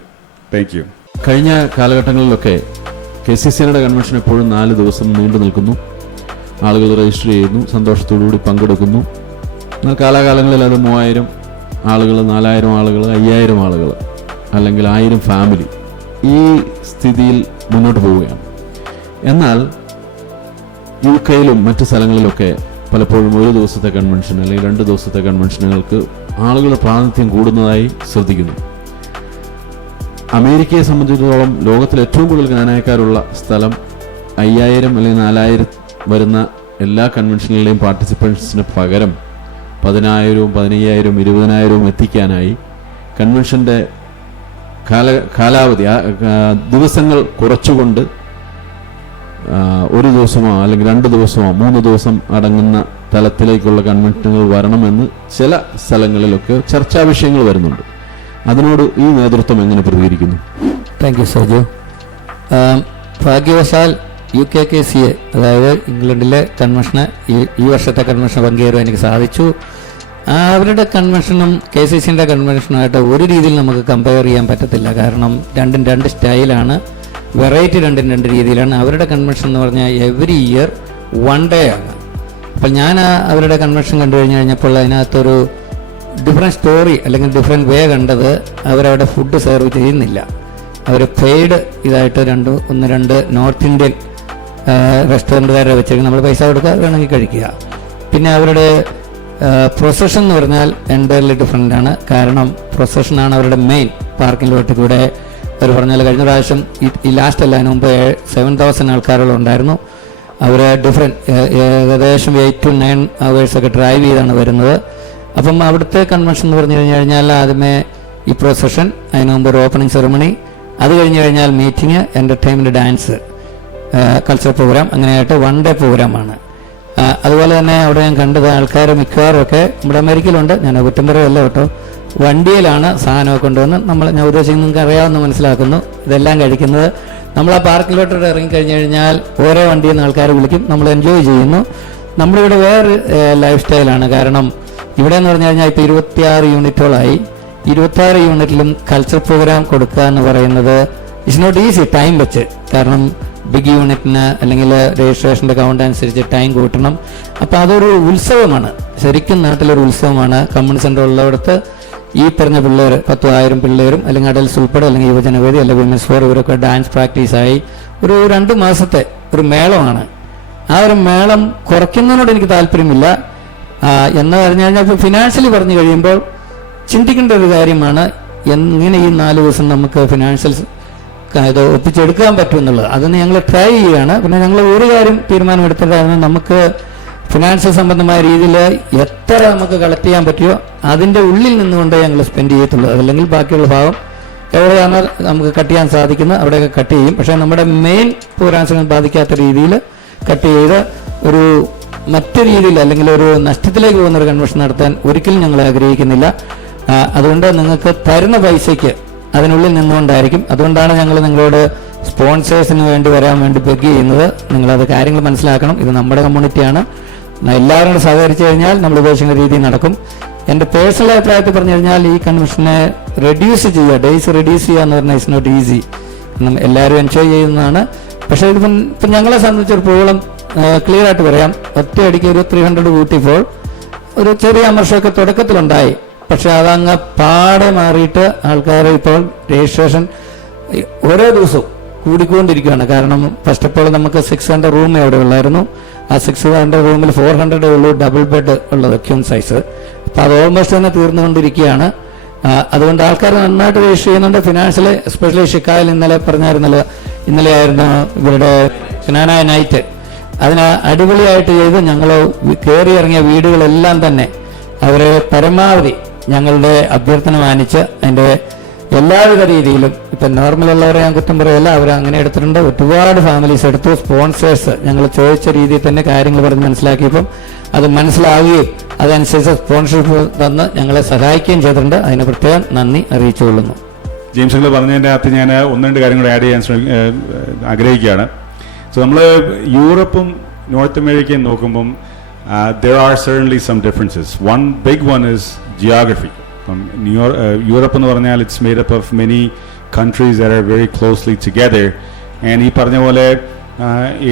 Thank you. കഴിഞ്ഞ കാലഘട്ടങ്ങളിലൊക്കെ KCCNയുടെ convention എപ്പോഴും 4 ദിവസം നീണ്ടു നിൽക്കുന്നു. ആളുകൾ register ചെയ്യുന്നു, സന്തോഷത്തോടുകൂടി പങ്കെടുക്കുന്നു. എന്നാൽ കാലാകാലങ്ങളിൽ അത് 3000 ആളുകൾ, 4000 ആളുകൾ, 5000 ആളുകൾ, അല്ലെങ്കിൽ 1000 ഫാമിലി, ഈ സ്ഥിതിയിൽ മുന്നോട്ട് പോവുകയാണ്. എന്നാൽ UK-യിലും മറ്റ് സ്ഥലങ്ങളിലൊക്കെ പലപ്പോഴും 1 ദിവസത്തെ കൺവെൻഷൻ അല്ലെങ്കിൽ 2 ദിവസത്തെ കൺവെൻഷനുകൾക്ക് ആളുകളുടെ പ്രാതിനിധ്യം കൂടുന്നതായി ശ്രദ്ധിക്കുന്നു. അമേരിക്കയെ സംബന്ധിച്ചിടത്തോളം ലോകത്തിൽ ഏറ്റവും കൂടുതൽ ജ്ഞാനായക്കാരുള്ള സ്ഥലം 5000 അല്ലെങ്കിൽ 4000 വരുന്ന എല്ലാ കൺവെൻഷനിലെയും പാർട്ടിസിപ്പൻസിന് പകരം 10,000, 15,000, 20,000 എത്തിക്കാനായി കൺവെൻഷൻ്റെ കാലാവധി ദിവസങ്ങൾ കുറച്ചുകൊണ്ട് 1 ദിവസമോ അല്ലെങ്കിൽ 2 ദിവസമോ 3 ദിവസം അടങ്ങുന്ന തലത്തിലേക്കുള്ള കൺവെൻഷനുകൾ വരണമെന്ന് ചില സ്ഥലങ്ങളിലൊക്കെ ചർച്ചാ വിഷയങ്ങൾ വരുന്നുണ്ട്. അതിനോട് ഈ നേതൃത്വം എങ്ങനെ പ്രതികരിക്കുന്നു? Thank you Saju. ഭാഗ്യവശാൽ UKKCA, അതായത് ഇംഗ്ലണ്ടിലെ കൺവെൻഷന് ഈ വർഷത്തെ കൺവെൻഷൻ പങ്കേറുവാൻ എനിക്ക് സാധിച്ചു. അവരുടെ കൺവെൻഷനും KCCയുടെ കൺവെൻഷനുമായിട്ട് ഒരു രീതിയിൽ നമുക്ക് കമ്പയർ ചെയ്യാൻ പറ്റത്തില്ല. കാരണം രണ്ടും 2 സ്റ്റൈലാണ്, വെറൈറ്റി രണ്ടും 2 രീതിയിലാണ്. അവരുടെ കൺവെൻഷൻ എന്ന് പറഞ്ഞാൽ എവറി ഇയർ 1 ഡേ ആണ്. അപ്പോൾ ഞാൻ അവരുടെ കൺവെൻഷൻ കണ്ടു കഴിഞ്ഞപ്പോൾ അതിനകത്തൊരു ഡിഫറെൻറ്റ് സ്റ്റോറി അല്ലെങ്കിൽ ഡിഫറെൻറ്റ് വേ കണ്ടത്, അവരവിടെ ഫുഡ് സെർവ് ചെയ്യുന്നില്ല. അവർ പെയ്ഡ് ഇതായിട്ട് 1-2 നോർത്ത് ഇന്ത്യൻ റെസ്റ്റോറൻറ്റുകാരെ വെച്ചിട്ട് നമ്മൾ പൈസ കൊടുക്കുക, വേണമെങ്കിൽ കഴിക്കുക. പിന്നെ അവരുടെ പ്രൊസഷൻ എന്ന് പറഞ്ഞാൽ എൻ്റയർലി ഡിഫറെൻ്റ് ആണ്. കാരണം പ്രൊസഷനാണ് അവരുടെ മെയിൻ. പാർക്കിംഗ് ലോട്ടിൽ കൂടെ അവർ പറഞ്ഞാൽ കഴിഞ്ഞ പ്രാവശ്യം ഈ ലാസ്റ്റ് അല്ല, അതിന് മുമ്പ് 7,000 ആൾക്കാരോളം ഉണ്ടായിരുന്നു. അവർ ഏകദേശം 8 to 9 hours ഒക്കെ ഡ്രൈവ് ചെയ്താണ് വരുന്നത്. അപ്പം അവിടുത്തെ കൺവെൻഷൻ എന്ന് പറഞ്ഞു കഴിഞ്ഞാൽ ആദ്യമേ ഈ പ്രൊസഷൻ, അതിന് മുമ്പ് ഒരു ഓപ്പണിംഗ് സെറമണി, അത് കഴിഞ്ഞ് കഴിഞ്ഞാൽ meeting, entertainment, dance, cultural programme, അങ്ങനെയായിട്ട് 1 ഡേ പ്രോഗ്രാമാണ്. അതുപോലെ തന്നെ അവിടെ ഞാൻ കണ്ടത് ആൾക്കാർ മിക്കവാറും ഒക്കെ നമ്മുടെ അമേരിക്കയിലുണ്ട്, ഞാൻ കുറ്റം പറയല്ല കേട്ടോ, വണ്ടിയിലാണ് സാധനമൊക്കെ കൊണ്ടുവന്ന് ഞാൻ ഉദ്ദേശിക്കുന്നത് നിങ്ങൾക്ക് അറിയാവുന്ന മനസ്സിലാക്കുന്നു. ഇതെല്ലാം കഴിക്കുന്നത് നമ്മൾ ആ പാർക്കിലോട്ട് ഇറങ്ങിക്കഴിഞ്ഞ് കഴിഞ്ഞാൽ ഓരോ വണ്ടിയിൽ നിന്ന് ആൾക്കാർ വിളിക്കും, നമ്മൾ എൻജോയ് ചെയ്യുന്നു. നമ്മളിവിടെ വേറെ ലൈഫ് സ്റ്റൈലാണ്. കാരണം ഇവിടെ എന്ന് പറഞ്ഞു കഴിഞ്ഞാൽ ഇപ്പോൾ 26 യൂണിറ്റുകളായി. 26 യൂണിറ്റിലും കൾച്ചർ പ്രോഗ്രാം കൊടുക്കുക എന്ന് പറയുന്നത് ഇറ്റ്സ് നോട്ട് ഈസി ടൈം വെച്ച്. കാരണം ബിഗ് യൂണിറ്റിന് അല്ലെങ്കിൽ രജിസ്ട്രേഷൻ്റെ കൗണ്ട് അനുസരിച്ച് ടൈം കൂട്ടണം. അപ്പോൾ അതൊരു ഉത്സവമാണ്, ശരിക്കും നാട്ടിലൊരു ഉത്സവമാണ്. കമ്മ്യൂണിറ്റി സെൻ്റർ ഉള്ളിടത്ത് ഈ പറഞ്ഞ പിള്ളേർ 10,000 പിള്ളേരും അല്ലെങ്കിൽ അഡൽസ് ഉൾപ്പെടെ അല്ലെങ്കിൽ യുവജനവേദി അല്ലെങ്കിൽ വിമൻസ് ഫോർ ഇവരൊക്കെ ഡാൻസ് പ്രാക്ടീസായി ഒരു 2 മാസത്തെ ഒരു മേളമാണ്. ആ ഒരു മേളം കുറയ്ക്കുന്നതിനോട് എനിക്ക് താല്പര്യമില്ല. എന്ന് പറഞ്ഞു കഴിഞ്ഞാൽ ഇപ്പോൾ ഫിനാൻഷ്യലി പറഞ്ഞു കഴിയുമ്പോൾ ചിന്തിക്കേണ്ട ഒരു കാര്യമാണ്, എങ്ങനെ ഈ 4 ദിവസം നമുക്ക് ഫിനാൻഷ്യൽസ് ഇത് ഒപ്പിച്ചെടുക്കാൻ പറ്റുമെന്നുള്ളത്. അതിന് ഞങ്ങൾ ട്രൈ ചെയ്യുകയാണ്. പിന്നെ ഞങ്ങൾ ഒരു കാര്യം തീരുമാനമെടുത്തിട്ടായിരുന്നു, നമുക്ക് ഫിനാൻഷ്യൽ സംബന്ധമായ രീതിയിൽ എത്ര നമുക്ക് കളക്ട് ചെയ്യാൻ പറ്റുമോ അതിൻ്റെ ഉള്ളിൽ നിന്നുകൊണ്ട് ഞങ്ങൾ സ്പെൻഡ് ചെയ്യത്തുള്ളൂ. അതല്ലെങ്കിൽ ബാക്കിയുള്ള ഭാഗം എവിടെയാണ് നമുക്ക് കട്ട് ചെയ്യാൻ സാധിക്കുന്നത് അവിടെയൊക്കെ കട്ട് ചെയ്യും. പക്ഷേ നമ്മുടെ മെയിൻ പ്രോഗ്രാംസിനെ ബാധിക്കാത്ത രീതിയിൽ കട്ട് ചെയ്ത് ഒരു മറ്റു രീതിയിൽ അല്ലെങ്കിൽ ഒരു നഷ്ടത്തിലേക്ക് പോകുന്നൊരു കൺവെൻഷൻ നടത്താൻ ഒരിക്കലും ഞങ്ങൾ ആഗ്രഹിക്കുന്നില്ല. അതുകൊണ്ട് നിങ്ങൾക്ക് തരുന്ന പൈസയ്ക്ക് അതിനുള്ളിൽ നിന്നുകൊണ്ടായിരിക്കും. അതുകൊണ്ടാണ് ഞങ്ങൾ നിങ്ങളോട് സ്പോൺസേഴ്സിന് വേണ്ടി വരാൻ വേണ്ടി ബെഗ് ചെയ്യുന്നത്. നിങ്ങളത് കാര്യങ്ങൾ മനസ്സിലാക്കണം. ഇത് നമ്മുടെ കമ്മ്യൂണിറ്റിയാണ്. എല്ലാവരും കൂടെ സഹകരിച്ചു കഴിഞ്ഞാൽ നമ്മൾ ഉദ്ദേശിക്കുന്ന രീതിയിൽ നടക്കും. എൻ്റെ പേഴ്സണൽ അഭിപ്രായത്തിൽ പറഞ്ഞു കഴിഞ്ഞാൽ ഈ കൺവെൻഷനെ റെഡ്യൂസ് ചെയ്യുക, ഡേയ്സ് റെഡ്യൂസ് ചെയ്യുക എന്ന് പറഞ്ഞാൽ ഇറ്റ്സ് നോട്ട് ഈസി. കാരണം എല്ലാവരും എൻജോയ് ചെയ്യുന്നതാണ്. പക്ഷേ ഇപ്പം ഞങ്ങളെ സംബന്ധിച്ചിടത്തോളം ക്ലിയർ ആയിട്ട് പറയാം, ഒറ്റയടിക്ക് ഒരു 300 കൂട്ടിയപ്പോൾ ഒരു ചെറിയ അമർഷമൊക്കെ തുടക്കത്തിലുണ്ടായി. പക്ഷെ അതങ്ങ് പാടെ മാറിയിട്ട് ആൾക്കാർ ഇപ്പോൾ രജിസ്ട്രേഷൻ ഓരോ ദിവസവും കൂടിക്കൊണ്ടിരിക്കുകയാണ്. കാരണം ഫസ്റ്റ് ഓഫ് ഓൾ നമുക്ക് 600 റൂം അവിടെ ഉള്ളായിരുന്നു. ആ 600 റൂമിൽ 400 ഉള്ളൂ ഡബിൾ ബെഡ് ഉള്ളത്, ക്യൂൺ സൈസ്. അപ്പം അത് ഓൾമോസ്റ്റ് തന്നെ തീർന്നുകൊണ്ടിരിക്കുകയാണ്. അതുകൊണ്ട് ആൾക്കാർ നന്നായിട്ട് രജിസ്റ്റർ ചെയ്യുന്നുണ്ട്. ഫിനാൻഷ്യൽ എസ്പെഷ്യലി ഷിക്കായിൽ ഇന്നലെ പറഞ്ഞായിരുന്നല്ലോ, ഇന്നലെ ആയിരുന്നു ഇവരുടെ ക്നാനായ നൈറ്റ്. അതിന് അടിപൊളിയായിട്ട് ചെയ്ത് ഞങ്ങൾ കയറി ഇറങ്ങിയ വീടുകളെല്ലാം തന്നെ അവരെ പരമാവധി ഞങ്ങളുടെ അഭ്യർത്ഥന മാനിച്ച് അതിൻ്റെ എല്ലാവിധ രീതിയിലും, ഇപ്പം നോർമലുള്ളവരെ ഞാൻ കുറ്റം പറയല്ല, അവർ അങ്ങനെ എടുത്തിട്ടുണ്ട്. ഒരുപാട് ഫാമിലീസ് എടുത്തു. സ്പോൺസേഴ്സ് ഞങ്ങൾ ചോദിച്ച രീതിയിൽ തന്നെ കാര്യങ്ങൾ പറഞ്ഞ് മനസ്സിലാക്കിയപ്പം അത് മനസ്സിലാവുകയും അതനുസരിച്ച് സ്പോൺസർഷിപ്പ് തന്ന് ഞങ്ങളെ സഹായിക്കുകയും ചെയ്തിട്ടുണ്ട്. അതിന് പ്രത്യേകം നന്ദി അറിയിച്ചുകൊള്ളുന്നു. ജെയിംസ് നിങ്ങൾ പറഞ്ഞതിൻ്റെ അകത്ത് ഞാൻ 1-2 കാര്യങ്ങൾ ആഡ് ചെയ്യാൻ ആഗ്രഹിക്കുകയാണ്. സോ നമ്മൾ യൂറോപ്പും നോർത്ത് അമേരിക്കയും നോക്കുമ്പം there are certainly some differences. One big one is geography. Europe എന്ന് പറഞ്ഞാൽ it's made up of many countries that are very closely together. And ഈ പറഞ്ഞ പോലെ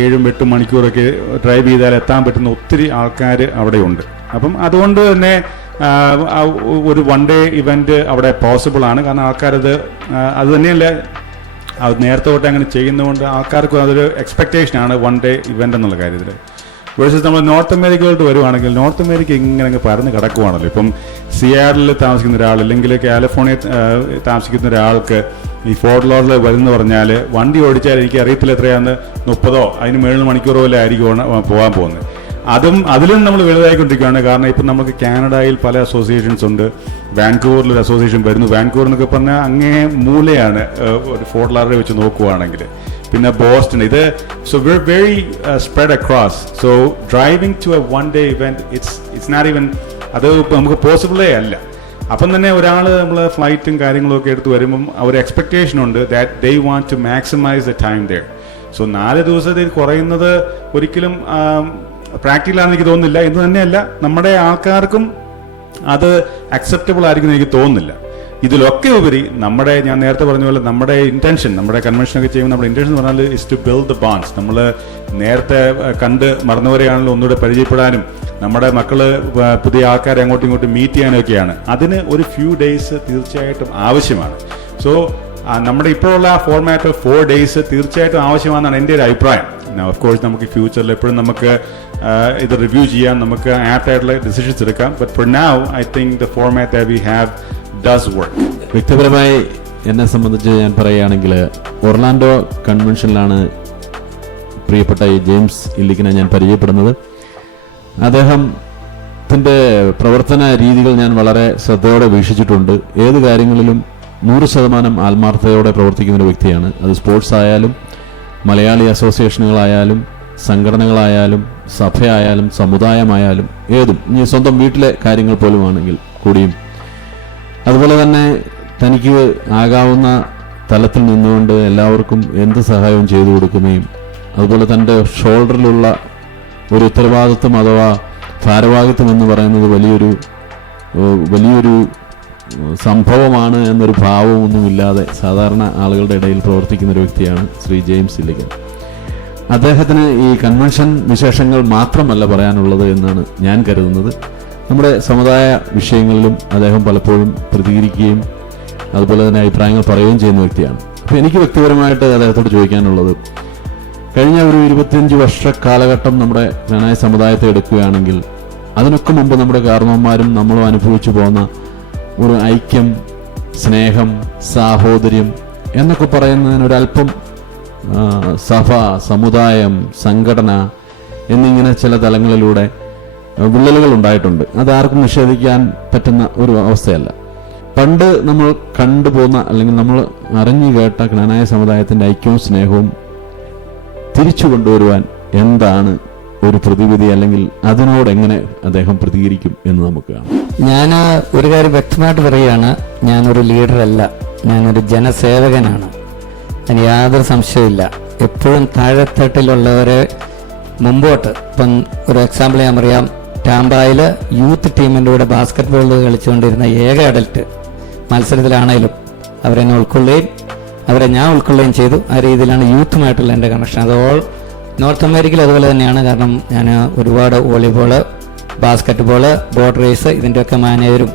7-8 മണിക്കൂറൊക്കെ ഡ്രൈവ് ചെയ്താൽ എത്താൻ പറ്റുന്ന ഒത്തിരി ആൾക്കാർ അവിടെയുണ്ട്. അപ്പം അതുകൊണ്ട് തന്നെ ഒരു 1 day ഇവൻറ്റ് അവിടെ പോസിബിൾ ആണ്. കാരണം ആൾക്കാരത് അത് തന്നെയല്ല, അത് നേരത്തെ തൊട്ട് അങ്ങനെ ചെയ്യുന്നതുകൊണ്ട് ആൾക്കാർക്ക് അതൊരു എക്സ്പെക്റ്റേഷനാണ് 1 day ഇവൻ്റ് എന്നുള്ള കാര്യത്തിൽ. വേഴ്സസ് നമ്മൾ നോർത്ത് അമേരിക്കയിലോട്ട് വരുവാണെങ്കിൽ നോർത്ത് അമേരിക്ക ഇങ്ങനെ അങ്ങ് പരന്ന് കിടക്കുവാണല്ലോ. ഇപ്പം സിയാറിൽ താമസിക്കുന്ന ഒരാൾ അല്ലെങ്കിൽ കാലിഫോർണിയ താമസിക്കുന്ന ഒരാൾക്ക് ഈ ഫോർട്ട് ലോഡിൽ വരുന്ന പറഞ്ഞാൽ വണ്ടി ഓടിച്ചാൽ എനിക്ക് അറിയത്തില്ല എത്രയാന്ന് 30 അതിന് 7 മണിക്കൂറോ വല്ല ആയിരിക്കും പോകാൻ പോകുന്നത്. അതിലും നമ്മൾ വലുതായിക്കൊണ്ടിരിക്കുകയാണ്. കാരണം ഇപ്പം നമുക്ക് കാനഡയിൽ പല അസോസിയേഷൻസ് ഉണ്ട്. വാൻകൂവറിൽ ഒരു അസോസിയേഷൻ വരുന്നു. വാൻകൂവർ എന്നൊക്കെ പറഞ്ഞാൽ അങ്ങേ മൂലയാണ് ഒരു ഫോർട്ട് ലോഡറിൽ വെച്ച് നോക്കുവാണെങ്കിൽ. പിന്നെ ബോസ്റ്റൺ, ഇത് so we're very spread across. So driving to a 1 day event, it's not even, അത് നമുക്ക് പോസിബിളേ അല്ല. അപ്പം തന്നെ ഒരാൾ നമ്മൾ ഫ്ലൈറ്റും കാര്യങ്ങളും ഒക്കെ എടുത്ത് വരുമ്പം ഒരു എക്സ്പെക്റ്റേഷൻ ഉണ്ട് that they want to maximize the time there. So 4 ദിവസത്തിൽ കുറയുന്നത് ഒരിക്കലും പ്രാക്ടിക്കലാണെന്ന് എനിക്ക് തോന്നുന്നില്ല. എന്ന് തന്നെയല്ല നമ്മുടെ ആൾക്കാർക്കും അത് അക്സെപ്റ്റബിൾ ആയിരിക്കും എനിക്ക് തോന്നുന്നില്ല. ഇതിലൊക്കെ ഉപരി ഞാൻ നേരത്തെ പറഞ്ഞ പോലെ നമ്മുടെ ഇന്റൻഷൻ, നമ്മുടെ കൺവെൻഷനൊക്കെ ചെയ്യുമ്പോൾ നമ്മുടെ ഇന്റൻഷൻ എന്ന് പറഞ്ഞാൽ is to build the bonds. നമ്മൾ നേരത്തെ കണ്ട് മറന്നവരെയാണല്ലോ ഒന്നുകൂടെ പരിചയപ്പെടാനും നമ്മുടെ മക്കള് പുതിയ ആൾക്കാരെ അങ്ങോട്ടും ഇങ്ങോട്ടും മീറ്റ് ചെയ്യാനൊക്കെയാണ്. അതിന് ഒരു ഫ്യൂ ഡേയ്സ് തീർച്ചയായിട്ടും ആവശ്യമാണ്. സോ നമ്മുടെ ഇപ്പോഴുള്ള ആ ഫോർമാറ്റ് 4 days തീർച്ചയായിട്ടും ആവശ്യമാണെന്നാണ് എൻ്റെ ഒരു അഭിപ്രായം. ഓഫ് കോഴ്സ് നമുക്ക് ഫ്യൂച്ചറിൽ എപ്പോഴും നമുക്ക് ഇത് റിവ്യൂ ചെയ്യാം, നമുക്ക് ആപ്റ്റ് ആയിട്ടുള്ള ഡിസിഷൻസ് എടുക്കാം. But for now I think the format that we have does work. വ്യക്തിപരമായി എന്നെ സംബന്ധിച്ച് ഞാൻ പറയുകയാണെങ്കിൽ ഒർലാൻഡോ കൺവെൻഷനിലാണ് പ്രിയപ്പെട്ട ഈ ജെയിംസ് ഇല്ലിക്കിനെ ഞാൻ പരിചയപ്പെടുന്നത്. അദ്ദേഹത്തിൻ്റെ പ്രവർത്തന രീതികൾ ഞാൻ വളരെ ശ്രദ്ധയോടെ വീക്ഷിച്ചിട്ടുണ്ട്. ഏത് കാര്യങ്ങളിലും 100% ആത്മാർത്ഥതയോടെ പ്രവർത്തിക്കുന്ന ഒരു വ്യക്തിയാണ്. അത് സ്പോർട്സ് ആയാലും മലയാളി അസോസിയേഷനുകളായാലും സംഘടനകളായാലും സഭയായാലും സമുദായമായാലും ഏതും, ഇനി സ്വന്തം വീട്ടിലെ കാര്യങ്ങൾ പോലും ആണെങ്കിൽ കൂടിയും. അതുപോലെ തന്നെ തനിക്ക് ആകാവുന്ന തലത്തിൽ നിന്നുകൊണ്ട് എല്ലാവർക്കും എന്ത് സഹായവും ചെയ്തു കൊടുക്കുകയും അതുപോലെ തൻ്റെ ഷോൾഡറിലുള്ള ഒരു ഉത്തരവാദിത്വം അഥവാ ഭാരവാഹിത്വം എന്ന് പറയുന്നത് വലിയൊരു സംഭവമാണ് എന്നൊരു ഭാവമൊന്നുമില്ലാതെ സാധാരണ ആളുകളുടെ ഇടയിൽ പ്രവർത്തിക്കുന്ന ഒരു വ്യക്തിയാണ് ശ്രീ ജെയിംസ് ഇല്ലിക്കൻ. അദ്ദേഹത്തിന് ഈ കൺവെൻഷൻ വിശേഷങ്ങൾ മാത്രമല്ല പറയാനുള്ളത് എന്നാണ് ഞാൻ കരുതുന്നത്. നമ്മുടെ സമുദായ വിഷയങ്ങളിലും അദ്ദേഹം പലപ്പോഴും പ്രതികരിക്കുകയും അതുപോലെ തന്നെ അഭിപ്രായങ്ങൾ പറയുകയും ചെയ്യുന്ന വ്യക്തിയാണ്. അപ്പോൾ എനിക്ക് വ്യക്തിപരമായിട്ട് അദ്ദേഹത്തോട് ചോദിക്കാനുള്ളത്, കഴിഞ്ഞ ഒരു 25 വർഷ കാലഘട്ടം നമ്മുടെ ക്നാനായ സമുദായത്തെ എടുക്കുകയാണെങ്കിൽ അതിനൊക്കെ മുമ്പ് നമ്മുടെ കാരണവന്മാരും നമ്മളും അനുഭവിച്ചു പോകുന്ന ഒരു ഐക്യം, സ്നേഹം, സാഹോദര്യം എന്നൊക്കെ പറയുന്നതിനൊരല്പം സഭ, സമുദായം, സംഘടന എന്നിങ്ങനെ ചില തലങ്ങളിലൂടെ വിള്ളലുകൾ ഉണ്ടായിട്ടുണ്ട്. അതാർക്കും നിഷേധിക്കാൻ പറ്റുന്ന ഒരു അവസ്ഥയല്ല. പണ്ട് നമ്മൾ കണ്ടുപോകുന്ന അല്ലെങ്കിൽ നമ്മൾ അറിഞ്ഞു കേട്ട ക്നാനായ സമുദായത്തിൻ്റെ ഐക്യവും സ്നേഹവും തിരിച്ചു കൊണ്ടുവരുവാൻ എന്താണ് ഒരു പ്രതിവിധി, അല്ലെങ്കിൽ അതിനോട് എങ്ങനെ അദ്ദേഹം പ്രതികരിക്കും എന്ന് നമുക്ക് കാണാം. ഞാൻ ഒരു കാര്യം വ്യക്തമായിട്ട് പറയുകയാണ്, ഞാനൊരു ലീഡറല്ല, ഞാനൊരു ജനസേവകനാണ്. അതിന് യാതൊരു സംശയമില്ല. എപ്പോഴും താഴെത്തട്ടിലുള്ളവരെ മുമ്പോട്ട്, ഇപ്പം ഒരു എക്സാമ്പിൾ ഞാൻ പറയാം. ടാമ്പായിൽ യൂത്ത് ടീമിൻ്റെ കൂടെ ബാസ്കറ്റ് ബോൾ കളിച്ചുകൊണ്ടിരുന്ന ഏക അഡൽട്ട് മത്സരത്തിലാണേലും അവരെന്നെ ഉൾക്കൊള്ളുകയും അവരെ ഞാൻ ഉൾക്കൊള്ളുകയും ചെയ്തു. ആ രീതിയിലാണ് യൂത്തുമായിട്ടുള്ള എൻ്റെ കണക്ഷൻ. അത് നോർത്ത് അമേരിക്കയിൽ അതുപോലെ തന്നെയാണ്. കാരണം ഞാൻ ഒരുപാട് volleyball, basket ball, boat race ഇതിൻ്റെയൊക്കെ മാനേജരും